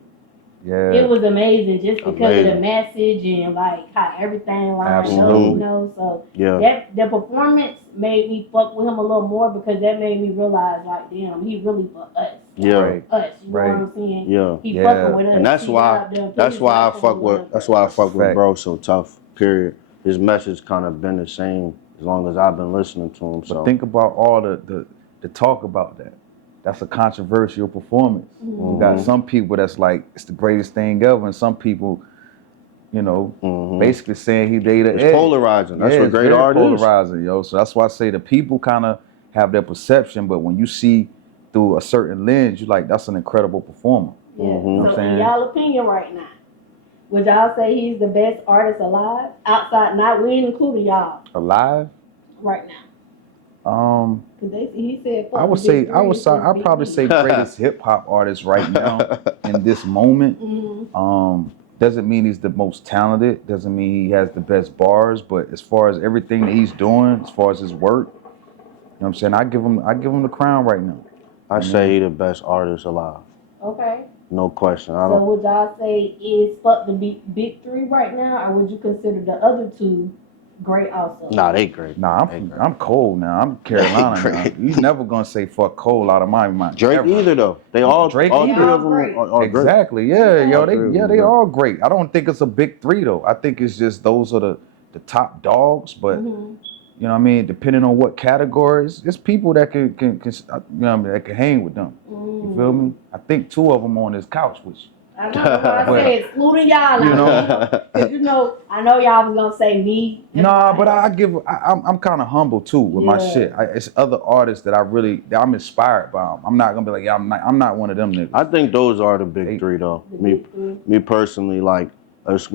Yeah. It was amazing just because of the message and like how everything lined up, you know. So that performance made me fuck with him a little more because that made me realize like, damn, he really for us. Yeah. Us, you know what I'm saying? Yeah. He fucking with us. And that's why I fuck with bro so tough. Period. His message kind of been the same as long as I've been listening to him. So but think about all the talk about that. That's a controversial performance. You got some people that's like, it's the greatest thing ever, and some people, you know, basically saying he dated It's polarizing. That's what great art is. Polarizing, yo. So that's why I say the people kind of have their perception, but when you see through a certain lens, you're like, that's an incredible performer. Yeah. You know what I'm So saying? in y'all opinion right now, would y'all say he's the best artist alive? Outside, not we ain't including y'all. Alive? Right now. He said, I'd probably say greatest hip hop artist right now in this moment. Doesn't mean he's the most talented. Doesn't mean he has the best bars. But as far as everything that he's doing, as far as his work, you know what I'm saying? I give him the crown right now. I say he the best artist alive. Okay. No question. So would y'all say is fuck the big three right now, or would you consider the other two great also. Nah, they great. Nah, I'm cold now. I'm Carolina now. You never gonna say fuck cold out of my mind. Drake ever. either though. They all Drake all either. three of them Great. are great. Exactly. Yeah, yo, three of they them all great. I don't think it's a big three though. I think it's just those are the top dogs. But you know what I mean. Depending on what categories, it's people that can you know what I mean, that can hang with them. You feel me? I think 2 of them on this couch with you. I know what I said, excluding y'all. You Cause I know y'all was gonna say me. Nah, but I'm kind of humble too with my shit. It's other artists that I'm inspired by them. I'm not gonna be like, yeah, I'm not one of them niggas. I think those are the big three though. Me personally, like as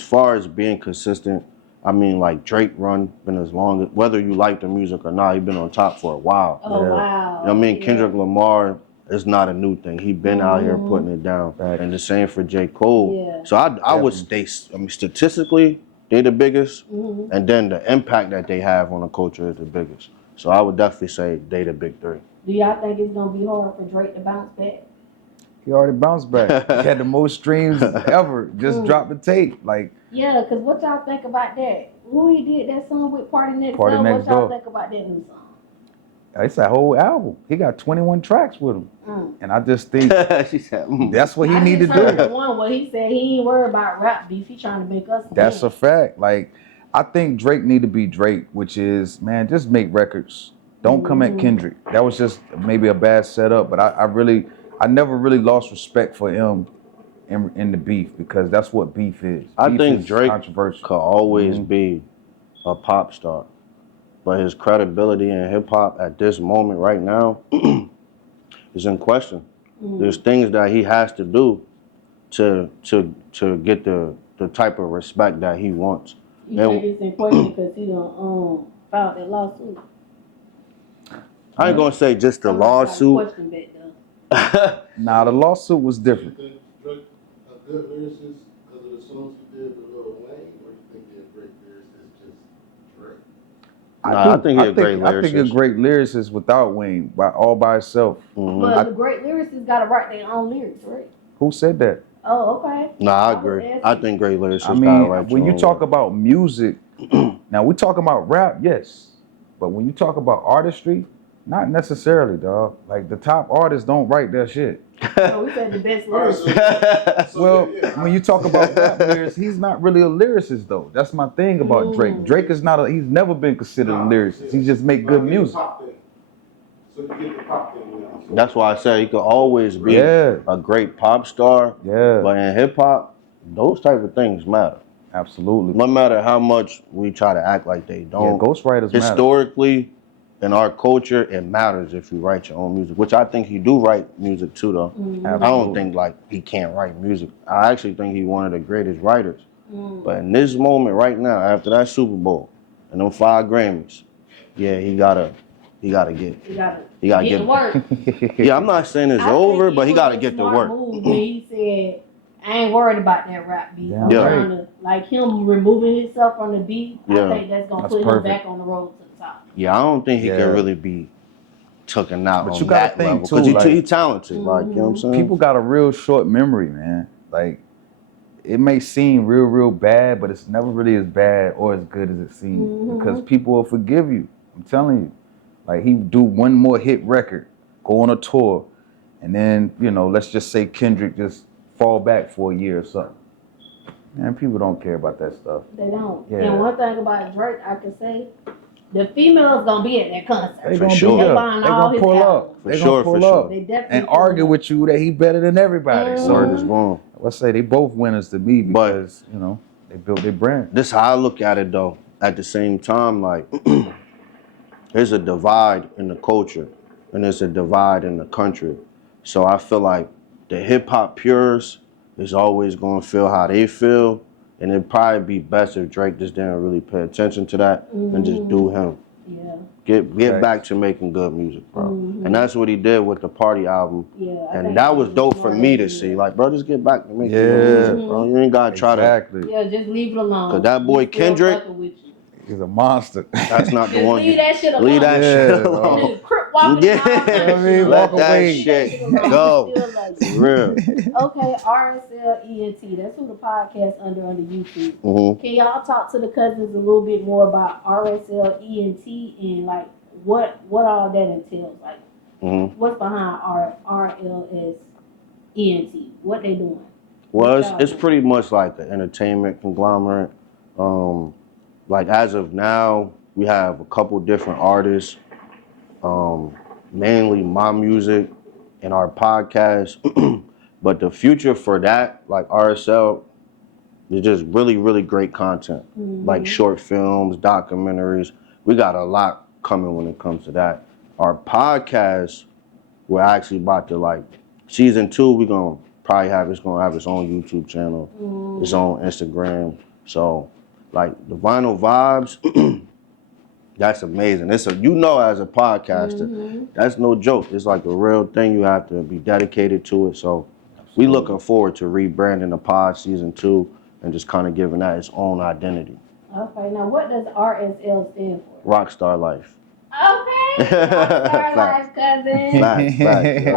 far as being consistent, I mean like Drake been as long as whether you like the music or not, he been on top for a while. Oh wow. You know what I mean? Kendrick Lamar is not a new thing. He been out here putting it down. And the same for J. Cole. Yeah. So I would say, I mean, statistically, they the biggest. And then the impact that they have on the culture is the biggest. So I would definitely say they the big three. Do y'all think it's gonna be hard for Drake to bounce back? He already bounced back. He had the most streams ever. Just dropped the tape. Like, Yeah, cause what y'all think about that? Who he did that song with Party Next Party Door? Next What y'all Door. think about that new song? it's a whole album. He got 21 tracks with him. And I just think She said, that's what he I need to just heard the do. one where he said he ain't worried about rap beef. He trying to make us. That's a dance. fact. Like, I think Drake need to be Drake, which is, man, just make records. Don't come at Kendrick. That was just maybe a bad setup, but I never really lost respect for him in the beef because that's what beef is. I Beef think is Drake controversial. could always be a pop star, but his credibility in hip hop at this moment right now is in question. There's things that he has to do to get the type of respect that he wants. You think it's in question because he done filed that lawsuit? I ain't gonna say just the Somebody got a lawsuit. question back there. Nah, the lawsuit was different. You think Drake a good lyricist because of the songs he did with Lil Wayne, or you think he's a great lyricist just Drake? I think he's a great I think lyricist. a great lyricist without Wayne, all by itself. But the great lyricists gotta write their own lyrics, right? Who said that? Oh, okay. Nah, I was agree. asking. I think great lyricists I gotta mean, write when your you own talk work. about music, now we talking about rap, yes. But when you talk about artistry, not necessarily, dog. Like, the top artists don't write their shit. So we said the best lyricist. Well, when you talk about rap lyrics, he's not really a lyricist, though. That's my thing about Drake. Drake is not he's never been considered a lyricist. He just make good music. So you get the pop thing now. So That's why I said he could always be Yeah. a great pop star. Yeah. But in hip hop, those type of things matter. Absolutely. No matter how much we try to act like they Yeah, don't. ghostwriters matter. Historically, in our culture, it matters if you write your own music, which I think he do write music too, though. I don't think like he can't write music. I actually think he's one of the greatest writers. But in this moment right now, after that Super Bowl and them 5 Grammys, yeah, he gotta get. He gotta get to work. Yeah, I'm not saying it's I over, think but he was gotta a get to smart work. Move when he said, I ain't worried about that rap beef. I'm Yeah. trying to, like him removing himself from the beef, Yeah. I think that's gonna That's put perfect. him back on the road to the top. Yeah, I don't think he Yeah. can really be taken out But on you gotta that think, level. too, Because like- he's talented, like, you know what I'm saying? People got a real short memory, man. Like, it may seem real bad, but it's never really as bad or as good as it seems because people will forgive you. I'm telling you. Like, he do one more hit record, go on a tour, and then, you know, let's just say Kendrick just fall back for a year or something. Man, people don't care about that stuff. They don't. Yeah. And one thing about Drake, I can say, the females gonna be at that concert. They For gonna sure. be They there. buying They all gonna his pull albums. up. For They sure, gonna pull for sure. up They definitely and argue pull up. with you that he better than everybody. So Word is wrong. let's say they both winners to me But- because, you know, they built their brand. This how I look at it though. At the same time, like there's a divide in the culture and there's a divide in the country. So I feel like the hip hop purists is always gonna feel how they feel. And it'd probably be best if Drake just didn't really pay attention to that and just do him. Yeah. Get Facts. back to making good music, bro. And that's what he did with the Party album. Yeah. I And think that was dope for smart me to to do see. that. Like, bro, just get back to making Yeah. good music, bro. You ain't gotta try to. Exactly. Yeah, just leave it alone. 'Cause that boy We still Kendrick- fucking with you. He's a monster. That's not the Just one. leave that shit alone. Leave that Yeah, shit bro. alone. Nigga, Crip walking Yeah, out. I mean, let walk that away. shit Still go. love you. Real. Okay, RSLENT. That's who the podcast under YouTube. Mm-hmm. Can y'all talk to the cousins a little bit more about RSLENT and like what all that entails? Like Mm-hmm. what's behind RLSENT? What they doing? Well, What it's y'all pretty much like an entertainment conglomerate. Like as of now, we have a couple different artists, mainly my music and our podcast. But the future for that, like RSL, is just really, really great content. Like short films, documentaries. We got a lot coming when it comes to that. Our podcast, we're actually about to like season 2. We're gonna probably have its own YouTube channel, its own Instagram. So like the vinyl vibes, that's amazing. It's as a podcaster, that's no joke. It's like a real thing. You have to be dedicated to it. So we looking forward to rebranding the pod season 2 and just kind of giving that its own identity. Okay, now what does RSL stand for? Rockstar life. Okay, Rockstar Life, cousin. Facts.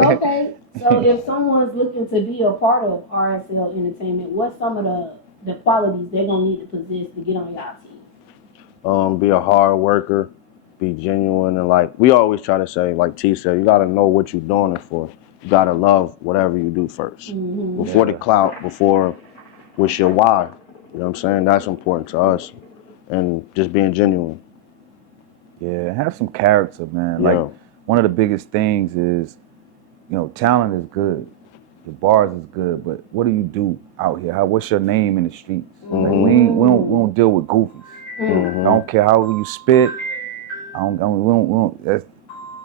Okay, so if someone's looking to be a part of RSL Entertainment, what's some of the qualities they're gonna need to possess to get on y'all team? Be a hard worker, be genuine, and like we always try to say, like T said, you gotta know what you're doing it for. You gotta love whatever you do first. Before the clout, before what's your why. You know what I'm saying? That's important to us. And just being genuine. Yeah, have some character, man. Yeah. Like one of the biggest things is, talent is good, the bars is good, but what do you do out here? What's your name in the streets? Like we don't deal with goofies. I don't care how you spit. We don't. That's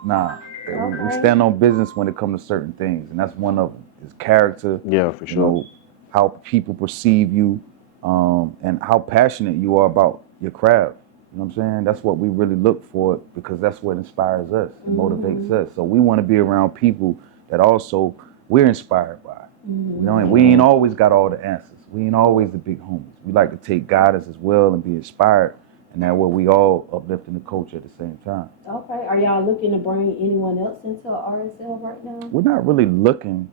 nah. We stand on business when it comes to certain things, and that's one of them. Is character. Yeah, for sure. How people perceive you, and how passionate you are about your craft. You know what I'm saying? That's what we really look for because that's what inspires us. It motivates us. So we want to be around people that also we're inspired by. And we ain't always got all the answers. We ain't always the big homies. We like to take guidance as well and be inspired. And that way we all uplifting the culture at the same time. Okay, are y'all looking to bring anyone else into RSL right now? We're not really looking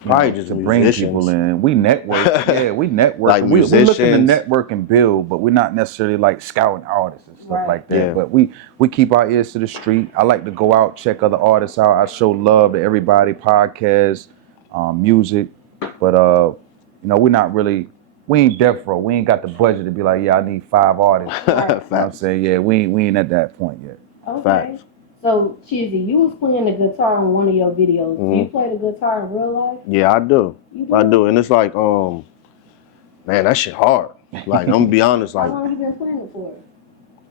probably just to bring people in. We network. Yeah, we network. Like we're looking to musicians. network and build, but we're not necessarily like scouting artists and stuff like that. Yeah. But we keep our ears to the street. I like to go out, check other artists out. I show love to everybody, podcasts, music. But we're not really, we ain't death row. We ain't got the budget to be like, yeah, I need 5 artists. You know what I'm saying? Yeah, we ain't at that point yet. Okay. Facts. So, Chizzy, you was playing the guitar in one of your videos. Do you play the guitar in real life? Yeah, I do. You do? I do. And it's like, man, that shit hard. Like, I'm gonna be honest, like, How long you been playing it for?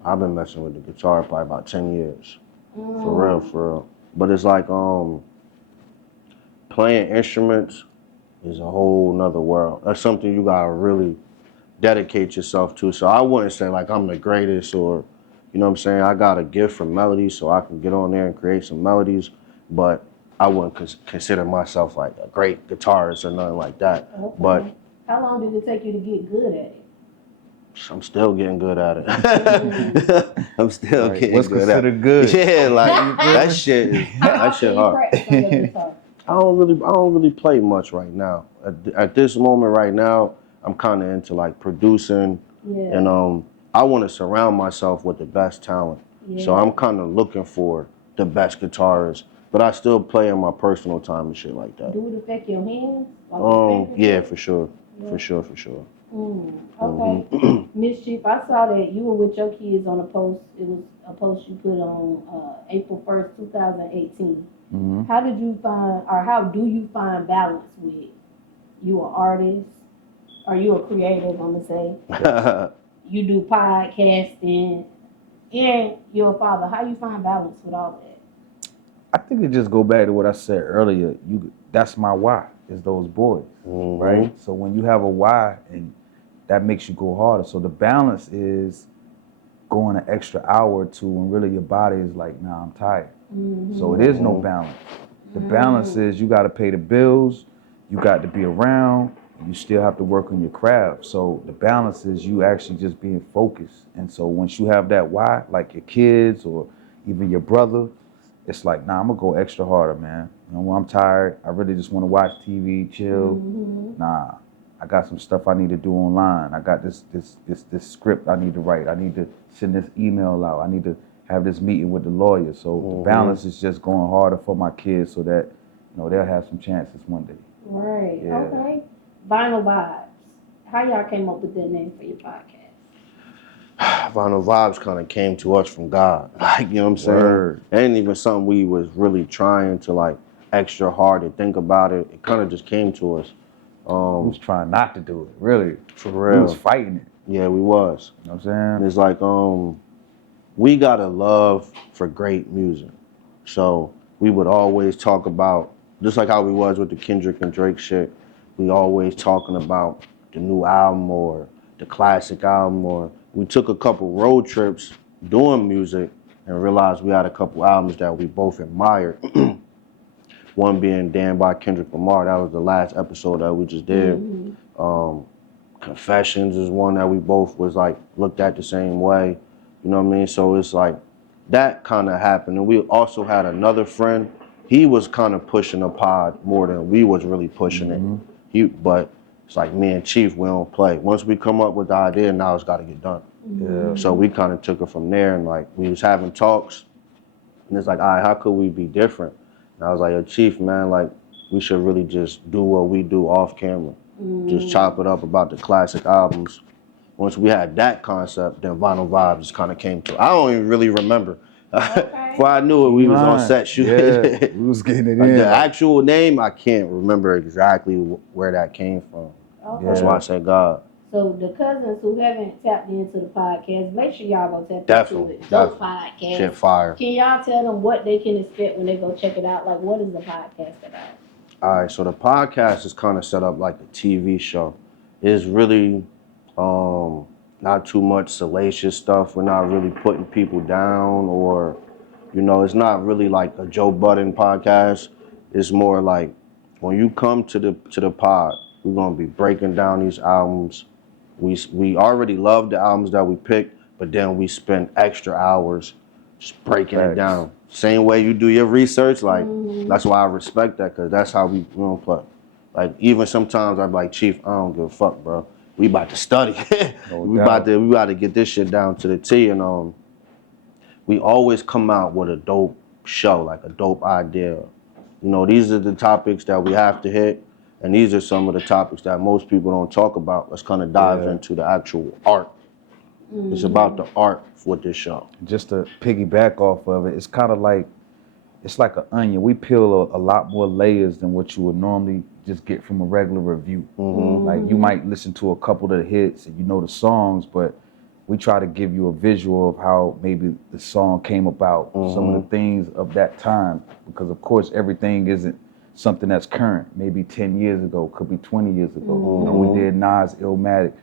I've been messing with the guitar probably about 10 years. For real. But it's like, playing instruments is a whole nother world. That's something you gotta really dedicate yourself to. So I wouldn't say like I'm the greatest or, you know what I'm saying? I got a gift for melodies, so I can get on there and create some melodies, but I wouldn't consider myself like a great guitarist or nothing like that. Okay. But how long did it take you to get good at it? I'm still getting good at it. I'm still getting What's good at it. considered good? Yeah, like that shit hard. Practice on your guitar? I don't really play much right now. At this moment right now, I'm kind of into like producing, and I want to surround myself with the best talent. Yeah. So I'm kind of looking for the best guitarists, but I still play in my personal time and shit like that. Do it affect your hands? Like yeah, for sure. For sure. Okay. Mischeef, I saw that you were with your kids on a post. It was a post you put on April 1st, 2018. How did you find, or how do you find balance with you an artist? Are you a creative, I'm gonna say? You do podcasting, and you're a father. How you find balance with all that? I think it just go back to what I said earlier. That's my why, is those boys, right? So when you have a why, and that makes you go harder. So the balance is going an extra hour or two when really your body is like, nah, I'm tired. So it is no balance. The balance is you got to pay the bills, you got to be around, and you still have to work on your craft. So the balance is you actually just being focused. And so once you have that why, like your kids or even your brother, it's like, nah, I'm gonna go extra harder, man. You know, when I'm tired, I really just want to watch TV, chill. Nah, I got some stuff I need to do online. I got this script I need to write. I need to send this email out. I need to have this meeting with the lawyer. So the balance is just going harder for my kids so that, you know, they'll have some chances one day. Right. Yeah. Okay. Vinyl Vibes. How y'all came up with that name for your podcast? Vinyl Vibes kind of came to us from God. Like, you know what I'm saying? Word. It ain't even something we was really trying to like extra hard to think about it. It kind of just came to us. We was trying not to do it, really. For We real. was fighting it. Yeah, we was. You know what And I'm saying? it's like, we got a love for great music. So we would always talk about, just like how we was with the Kendrick and Drake shit, we always talking about the new album or the classic album, or we took a couple road trips doing music and realized we had a couple albums that we both admired. One being Damn by Kendrick Lamar, that was the last episode that we just did. Confessions is one that we both was like looked at the same way. You know what I mean? So it's like that kind of happened. And we also had another friend. He was kind of pushing the pod more than we was really pushing it. But it's like me and Chief, we don't play. Once we come up with the idea, now it's got to get done. Yeah. So we kind of took it from there, and like we was having talks, and it's like, all right, how could we be different? And I was like, yo, Chief, man, like we should really just do what we do off camera. Just chop it up about the classic albums. Once we had that concept, then Vinyl Vibes just kind of came to. I don't even really remember. Before I knew it, we was on set shooting. Yeah, we was getting it Like in. the actual name, I can't remember exactly where that came from. Okay. That's why I said God. So the cousins who haven't tapped into the podcast, make sure y'all go tap Definitely, into it. Dope definitely. podcast. Shit fire. Can y'all tell them what they can expect when they go check it out? Like, what is the podcast about? All right, so the podcast is kind of set up like a TV show. It's really not too much salacious stuff. We're not really putting people down, or, you know, it's not really like a Joe Budden podcast. It's more like when you come to the pod, we're gonna be breaking down these albums. We already love the albums that we picked, but then we spend extra hours just breaking it down. Same way you do your research, like that's why I respect that, cause that's how we don't play. Like even sometimes I'm like, Chief, I don't give a fuck, bro. We about to study. we about to get this shit down to the T, and we always come out with a dope show, like a dope idea. You know, these are the topics that we have to hit, and these are some of the topics that most people don't talk about. Let's kind of dive into the actual art. It's about the art with this show. Just to piggyback off of it, it's kind of like, it's like an onion. We peel a lot more layers than what you would normally just get from a regular review. Like you might listen to a couple of the hits and you know the songs, but we try to give you a visual of how maybe the song came about, some of the things of that time, because of course everything isn't something that's current. Maybe 10 years ago, could be 20 years ago. You know, we did Nas Illmatic.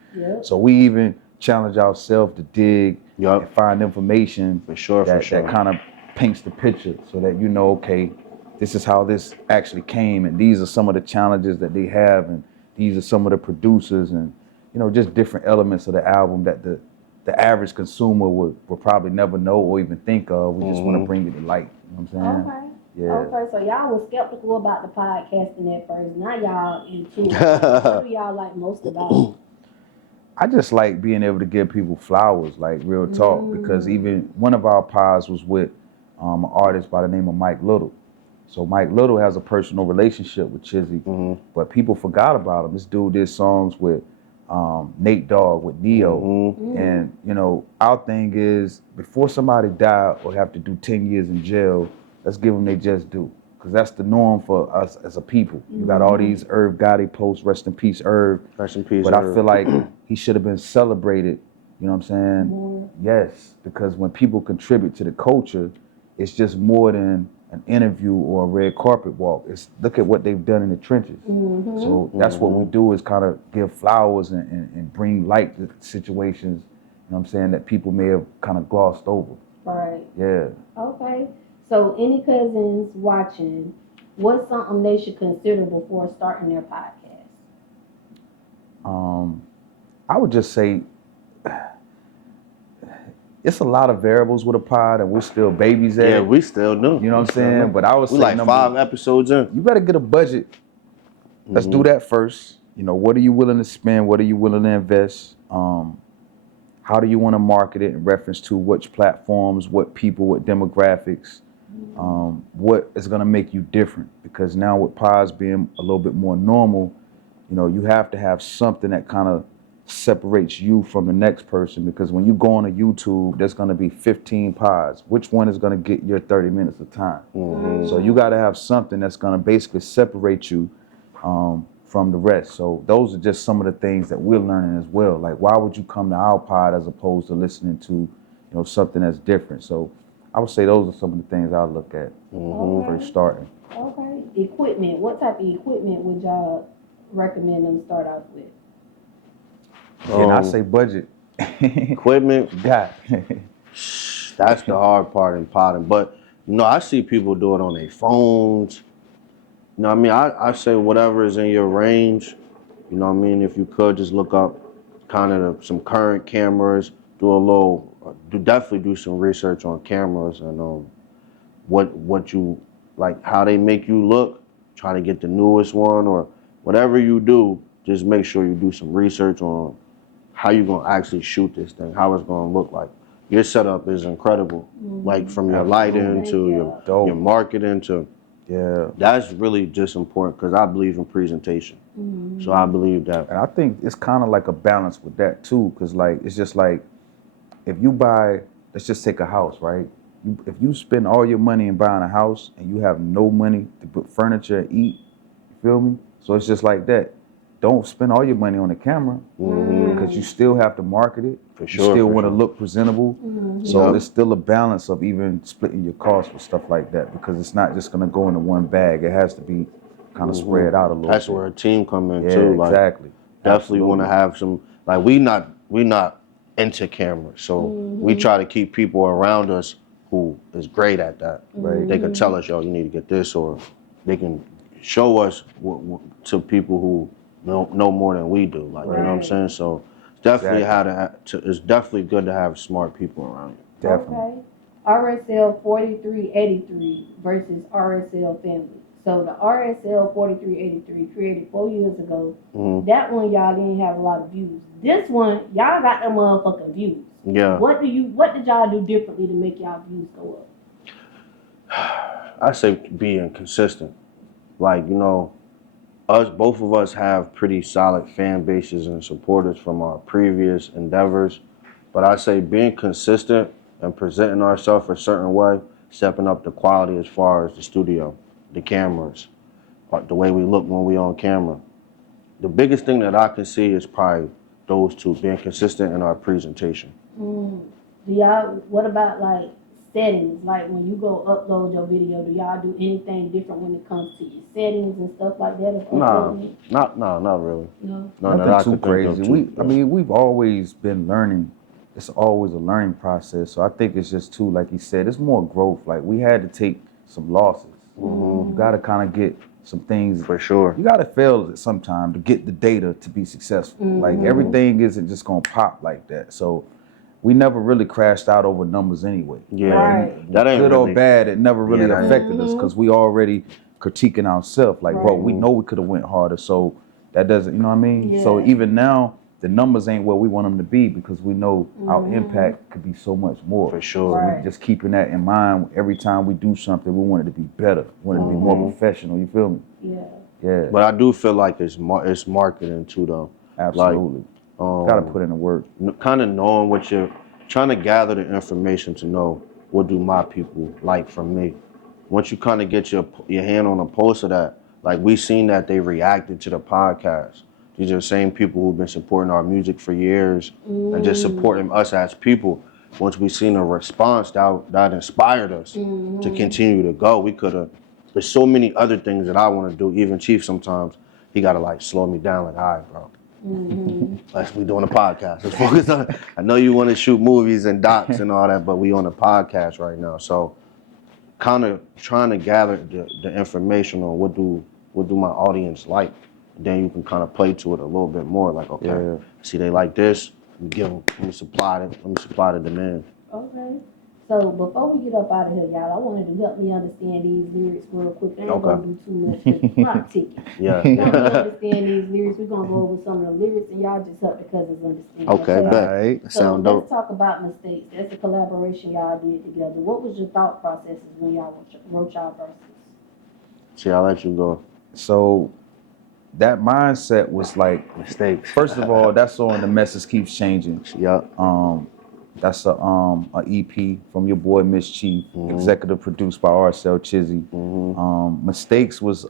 So we even challenge ourselves to dig and find information that kind of paints the picture so that you know, okay, this is how this actually came, and these are some of the challenges that they have, and these are some of the producers, and you know, just different elements of the album that the average consumer would probably never know or even think of. We just want to bring it to light. You know what I'm saying? Okay. Yeah. Okay, so y'all was skeptical about the podcasting at first. Now y'all into it. What do y'all like most about it? I just like being able to give people flowers, like real talk, because even one of our pods was with an artist by the name of Mike Little. So Mike Little has a personal relationship with Chizzy, but people forgot about him. This dude did songs with Nate Dogg, with Neo, and you know, our thing is before somebody die or have to do 10 years in jail, let's give them they just due, because that's the norm for us as a people. You got all these Irv Gotti posts, rest in peace, Irv. Rest in peace, but Irv. I feel like he should have been celebrated. You know what I'm saying? Yes, because when people contribute to the culture, it's just more than an interview or a red carpet walk. It's look at what they've done in the trenches. So that's what we do, is kind of give flowers and bring light to situations, you know what I'm saying, that people may have kind of glossed over. Right. Yeah. Okay. So any cousins watching, what's something they should consider before starting their podcast? I would just say it's a lot of variables with a pod, and we're still babies at Yeah, it. we still do. You know what I'm saying? But I would We say like number 5 episodes in. you better get a budget. Let's do that first. You know, what are you willing to spend? What are you willing to invest? How do you want to market it in reference to which platforms, what people, what demographics, what is going to make you different? Because now with pods being a little bit more normal, you know, you have to have something that kind of separates you from the next person, because when you go on a YouTube, there's going to be 15 pods. Which one is going to get your 30 minutes of time? So you got to have something that's going to basically separate you from the rest. So those are just some of the things that we're learning as well. Like, why would you come to our pod as opposed to listening to, you know, something that's different? So I would say those are some of the things I look at first starting. Okay. Equipment. What type of equipment would y'all recommend them start off with? And I say budget. Equipment, God. that's the hard part in potting. But, you know, I see people do it on their phones. You know what I mean? I say whatever is in your range. You know what I mean? If you could just look up kind of some current cameras, definitely do some research on cameras and what you, like how they make you look, try to get the newest one or whatever you do, just make sure you do some research on how you're gonna actually shoot this thing, how it's gonna look like. Your setup is incredible, like from your lighting to your marketing to, that's really just important because I believe in presentation. So I believe that. And I think it's kind of like a balance with that too, because like it's just like if you buy, let's just take a house, right? If you spend all your money in buying a house and you have no money to put furniture and eat, you feel me? So it's just like that. Don't spend all your money on the camera because you still have to market it. For sure. You still want to look presentable. So it's still a balance of even splitting your costs with stuff like that, because it's not just going to go into one bag. It has to be kind of spread out a little That's bit. where a team come in Yeah, too. Like, exactly. definitely want to have some, like we not into cameras. So we try to keep people around us who is great at that. Right. They can tell us, yo, you need to get this, or they can show us to people who know more than we do. Like, you know what I'm saying? So definitely it's definitely good to have smart people around you. Definitely. Okay. RSL 4383 versus RSL Family. So the RSL 4383 created 4 years ago. That one y'all didn't have a lot of views. This one, y'all got them motherfucking views. Yeah. What did y'all do differently to make y'all views go up? I say being consistent. Like, you know, both of us have pretty solid fan bases and supporters from our previous endeavors. But I say being consistent and presenting ourselves a certain way, stepping up the quality as far as the studio, the cameras, the way we look when we on camera. The biggest thing that I can see is probably those two, being consistent in our presentation. What about like settings? Like when you go upload your video, do y'all do anything different when it comes to your settings and stuff like that? Not really. No. Nothing too crazy. I mean, we've always been learning. It's always a learning process. So I think it's just too, like you said, it's more growth. Like we had to take some losses. You got to kind of get some things. For sure. You got to fail sometime to get the data to be successful. Like everything isn't just going to pop like that. So we never really crashed out over numbers anyway. Yeah. Right. That ain't good really, or bad, it never really affected us because we already critiquing ourselves. Like, bro, we know we could have went harder. So that doesn't, you know what I mean? Yeah. So even now, the numbers ain't where we want them to be because we know our impact could be so much more. For sure. Right. We're just keeping that in mind. Every time we do something, we want it to be better. We want it to be more professional. You feel me? Yeah. Yeah. But I do feel like it's marketing too, though. Absolutely. Like, Gotta put in the work. Kind of knowing what you're trying to gather the information to know what do my people like from me. Once you kind of get your hand on a pulse of that, like we seen that they reacted to the podcast. These are the same people who've been supporting our music for years and just supporting us as people. Once we seen a response, that inspired us to continue to go. There's so many other things that I want to do. Even Chief sometimes, he got to like slow me down like, all right, bro. We doing a podcast. Let's focus on, I know you want to shoot movies and docs and all that, but we on a podcast right now. So kind of trying to gather the information on what do my audience like. Then you can kind of play to it a little bit more. Like, okay, see they like this. Let me supply the demand. Okay. So before we get up out of here, y'all, I wanted to help me understand these lyrics real quick. I ain't Okay. gonna do too much because clock ticking. Yeah. Help me understand these lyrics. We're gonna go over some of the lyrics and y'all just help the cousins understand. Okay, bet. Alright. So Sound let's dope. talk about mistakes. That's a collaboration y'all did together. What was your thought processes when y'all wrote y'all verses? See, I'll let you go. So that mindset was like, Mistakes. first of all, that song, The Message Keeps Changing. Yup. That's a EP from your boy Mischeef, executive produced by Chizzy. Mistakes was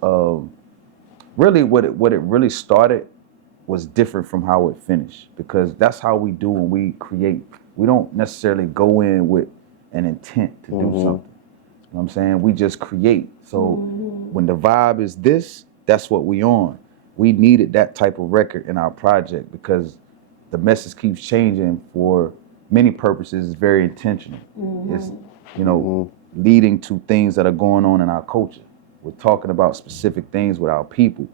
really what it really started was different from how it finished, because that's how we do when we create. We don't necessarily go in with an intent to do something. You know what I'm saying? We just create. So when the vibe is this, that's what we on. We needed that type of record in our project because the message keeps changing for many purposes. Is very intentional. It's, you know, leading to things that are going on in our culture. We're talking about specific things with our people,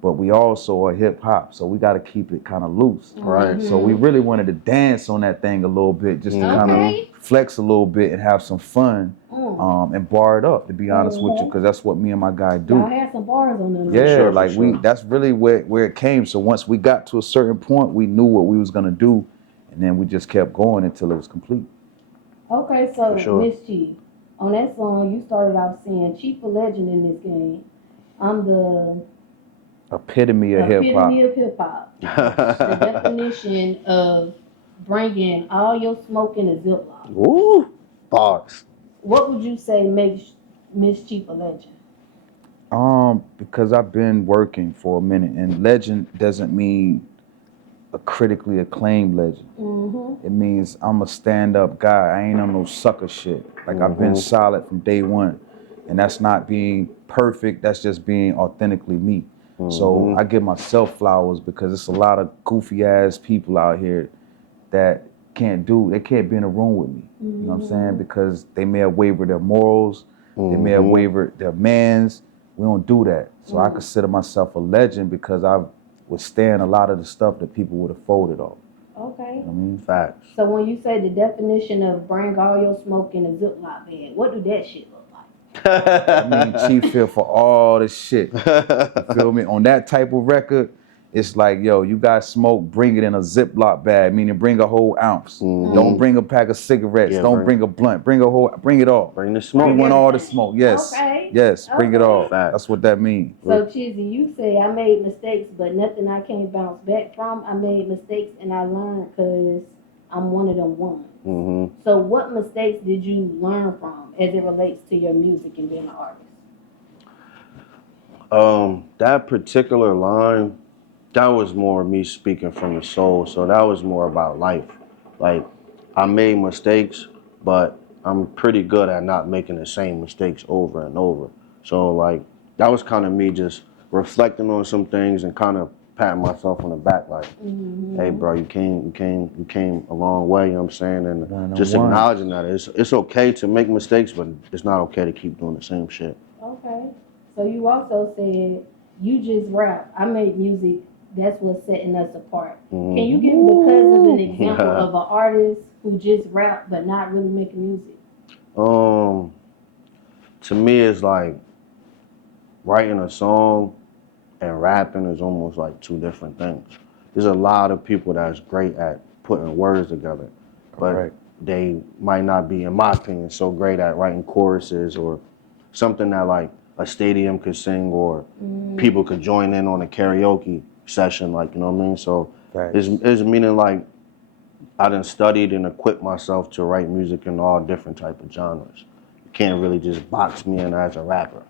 but we also are hip hop, so we got to keep it kind of loose. Right. So we really wanted to dance on that thing a little bit, just to kind of flex a little bit and have some fun, and bar it up, to be honest with you, because that's what me and my guy do. Y'all had some bars on them. Yeah, sure, like for sure. that's really where it came. So once we got to a certain point, we knew what we was gonna do, and then we just kept going until it was complete. Okay, so For sure. Mischeef, on that song you started off saying, "Chief a legend in this game. I'm the Epitome of hip hop. epitome of hip hop. The definition of bringing all your smoke in a Ziploc." Woo! Bars. What would you say makes Mischeef a legend? Because I've been working for a minute, and legend doesn't mean a critically acclaimed legend. It means I'm a stand-up guy. I ain't on no sucker shit. Like I've been solid from day one, and that's not being perfect. That's just being authentically me. So I give myself flowers because it's a lot of goofy ass people out here that they can't be in a room with me. You know what I'm saying? Because they may have wavered their morals, they may have wavered their mans. We don't do that. So I consider myself a legend because I've withstand a lot of the stuff that people would have folded off. Okay. You know what I mean? Facts. So when you say the definition of bring all your smoke in a Ziploc bag, what do that shit look like? I mean, Chief feel for all the shit. You feel me? On that type of record, it's like, yo, you got smoke, bring it in a Ziploc bag, meaning bring a whole ounce. Don't bring a pack of cigarettes. Yeah, Don't bring a blunt. Bring it all. Bring the We smoke. want all the smoke. Yes. Okay. Yes, bring it all. Fact. That's what that means. So Chizzy, you say I made mistakes, but nothing I can't bounce back from. I made mistakes and I learned because I'm one of them ones. So what mistakes did you learn from as it relates to your music and being an artist? That particular line, that was more me speaking from the soul. So that was more about life. Like, I made mistakes, but I'm pretty good at not making the same mistakes over and over. So like, that was kind of me just reflecting on some things and kind of patting myself on the back, like, hey bro, you came a long way, you know what I'm saying? And just acknowledging that it's okay to make mistakes, but it's not okay to keep doing the same shit. Okay. So you also said you just rap. I made music. That's what's setting us apart. Can you give the cousins an example of an artist who just rap but not really making music? To me, it's like writing a song and rapping is almost like two different things. There's a lot of people that's great at putting words together, but they might not be, in my opinion, so great at writing choruses or something that like a stadium could sing or people could join in on a karaoke session, like, you know what I mean? So it's meaning like I done studied and equipped myself to write music in all different type of genres. You can't really just box me in as a rapper.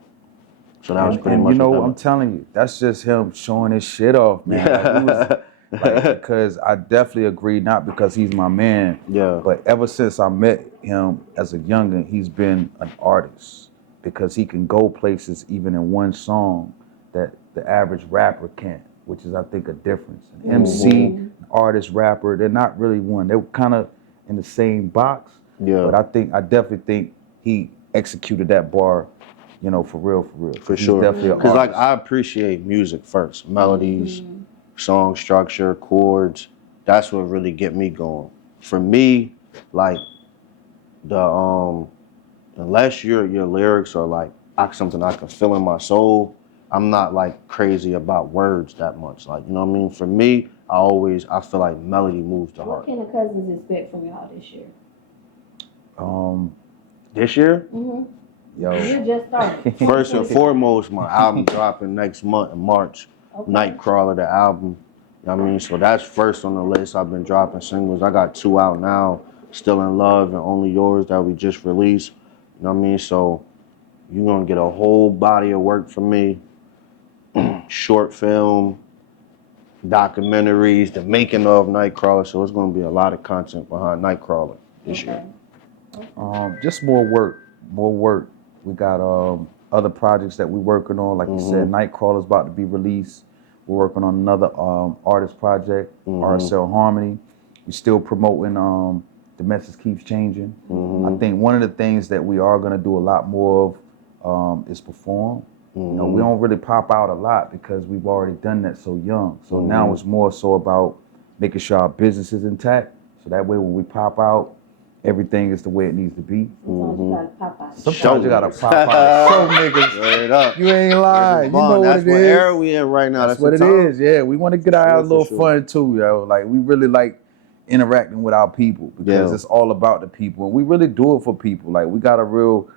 So that was pretty much. You know, I'm telling you, that's just him showing his shit off, man. Because I definitely agree, not because he's my man, but ever since I met him as a youngin', he's been an artist because he can go places even in one song that the average rapper can't, which is, I think, a difference. An MC, an artist, rapper, they're not really one. They're kind of in the same box, but I definitely think he executed that bar, you know, for real. For sure. Because like, I appreciate music first. Melodies, song structure, chords. That's what really get me going. For me, like, unless your lyrics are like something I can feel in my soul, I'm not like crazy about words that much. Like, you know what I mean? For me, I feel like melody moves the What heart. can the cousins expect from y'all this year? This year? Yo, You just started. First and foremost, my album dropping next month in March. Okay. Nightcrawler, the album. You know what I mean? So that's first on the list. I've been dropping singles. I got 2 out now. Still in Love and Only Yours that we just released. You know what I mean? So you're gonna get a whole body of work from me. Short film, documentaries, the making of Nightcrawler. So it's gonna be a lot of content behind Nightcrawler this year. just more work, more work. We got other projects that we're working on. Like you said, Nightcrawler's about to be released. We're working on another artist project, RSL Harmony. We're still promoting The Message Keeps Changing. I think one of the things that we are gonna do a lot more of is perform. You know, we don't really pop out a lot because we've already done that so young. So now it's more so about making sure our business is intact. So that way when we pop out, everything is the way it needs to be. Sometimes you gotta pop out. Sometimes you gotta pop out. Show niggas. Straight up. You ain't lying. You know That's what it what is. era we in right now. That's what the it time. is. Yeah, we want to get out a little For sure. fun too, yo. Like we really like interacting with our people because it's all about the people, and we really do it for people. Like we got a real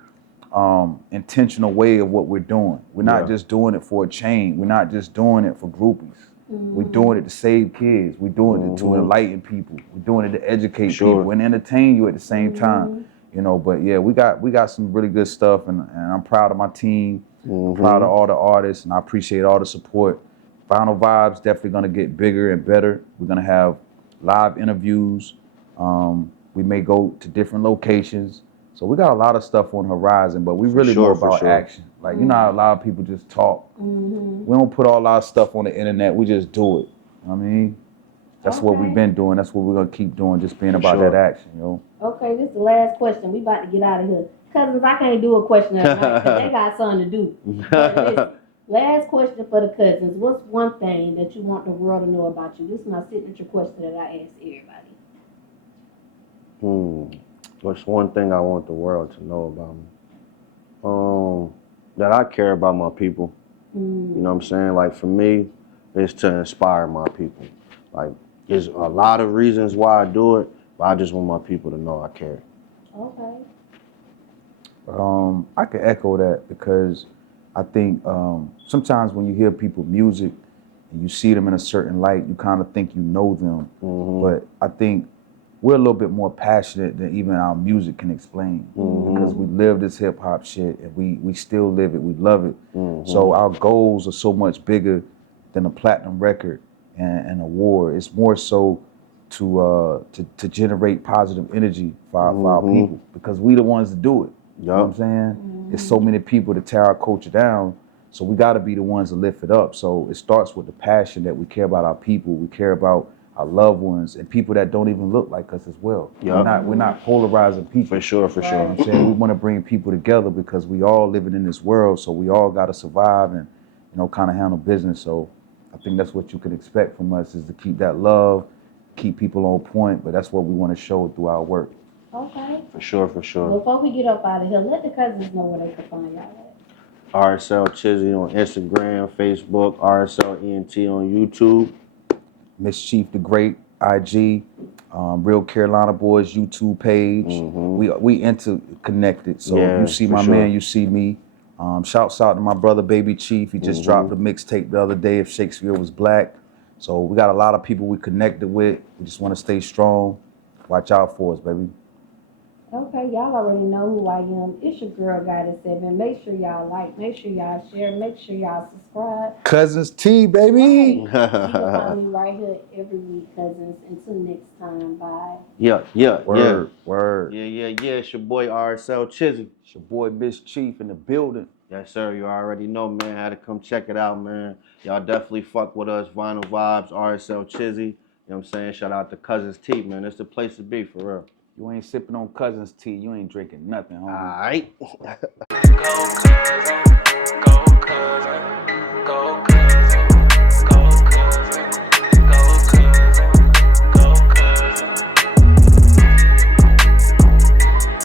intentional way of what we're doing. We're not just doing it for a chain. We're not just doing it for groupies. We're doing it to save kids. We're doing it to enlighten people. We're doing it to educate people and entertain you at the same time. You know, but yeah, we got some really good stuff, and I'm proud of my team. I'm proud of all the artists, and I appreciate all the support. Final Vibes definitely gonna get bigger and better. We're gonna have live interviews. We may go to different locations. So we got a lot of stuff on the horizon, but we really more about action. Like, you know how a lot of people just talk. We don't put all our stuff on the internet. We just do it. You know what I mean? That's what we've been doing. That's what we're going to keep doing, just being about that action, yo. Okay, this is the last question. We about to get out of here. Cousins, I can't do a question at night because they got something to do. But listen, last question for the cousins. What's one thing that you want the world to know about you? This is my signature question that I ask everybody. What's one thing I want the world to know about me? That I care about my people. You know what I'm saying? Like for me, it's to inspire my people. Like there's a lot of reasons why I do it, but I just want my people to know I care. Okay. I can echo that because I think sometimes when you hear people's music and you see them in a certain light, you kind of think you know them. But I think we're a little bit more passionate than even our music can explain because we live this hip hop shit and we still live it, we love it. So our goals are so much bigger than a platinum record and an award. It's more so to generate positive energy for our people because we the ones that do it. You know what I'm saying? There's so many people to tear our culture down, so we got to be the ones to lift it up. So it starts with the passion that we care about our people, we care about our loved ones, and people that don't even look like us as well. We're not polarizing people. For sure. You know what I'm saying? We want to bring people together because we all living in this world, so we all got to survive and, you know, kind of handle business. So I think that's what you can expect from us is to keep that love, keep people on point, but that's what we want to show through our work. Okay. For sure. Before we get up out of here, let the cousins know where they can find y'all at. RSL Chizzy on Instagram, Facebook, RSL ENT on YouTube. Mischeef the Great, IG, Real Carolina Boys YouTube page. We interconnected. So you see my man, you see me. Shouts out to my brother Baby Chief. He just dropped a mixtape the other day, If Shakespeare Was Black. So we got a lot of people we connected with. We just want to stay strong. Watch out for us, baby. Okay, y'all already know who I am. It's your girl, Goddess7. Make sure y'all like, make sure y'all share, make sure y'all subscribe. Cousins T, baby. You can find me right here every week, cousins. Until next time, bye. Word. Yeah. It's your boy RSL Chizzy. It's your boy Mischeef in the building. Yes, sir. You already know, man. Had to come check it out, man. Y'all definitely fuck with us. Vinyl Vibes, RSL Chizzy. You know what I'm saying? Shout out to Cousins T, man. It's the place to be, for real. You ain't sipping on Cousins tea, you ain't drinking nothing, homie. All right.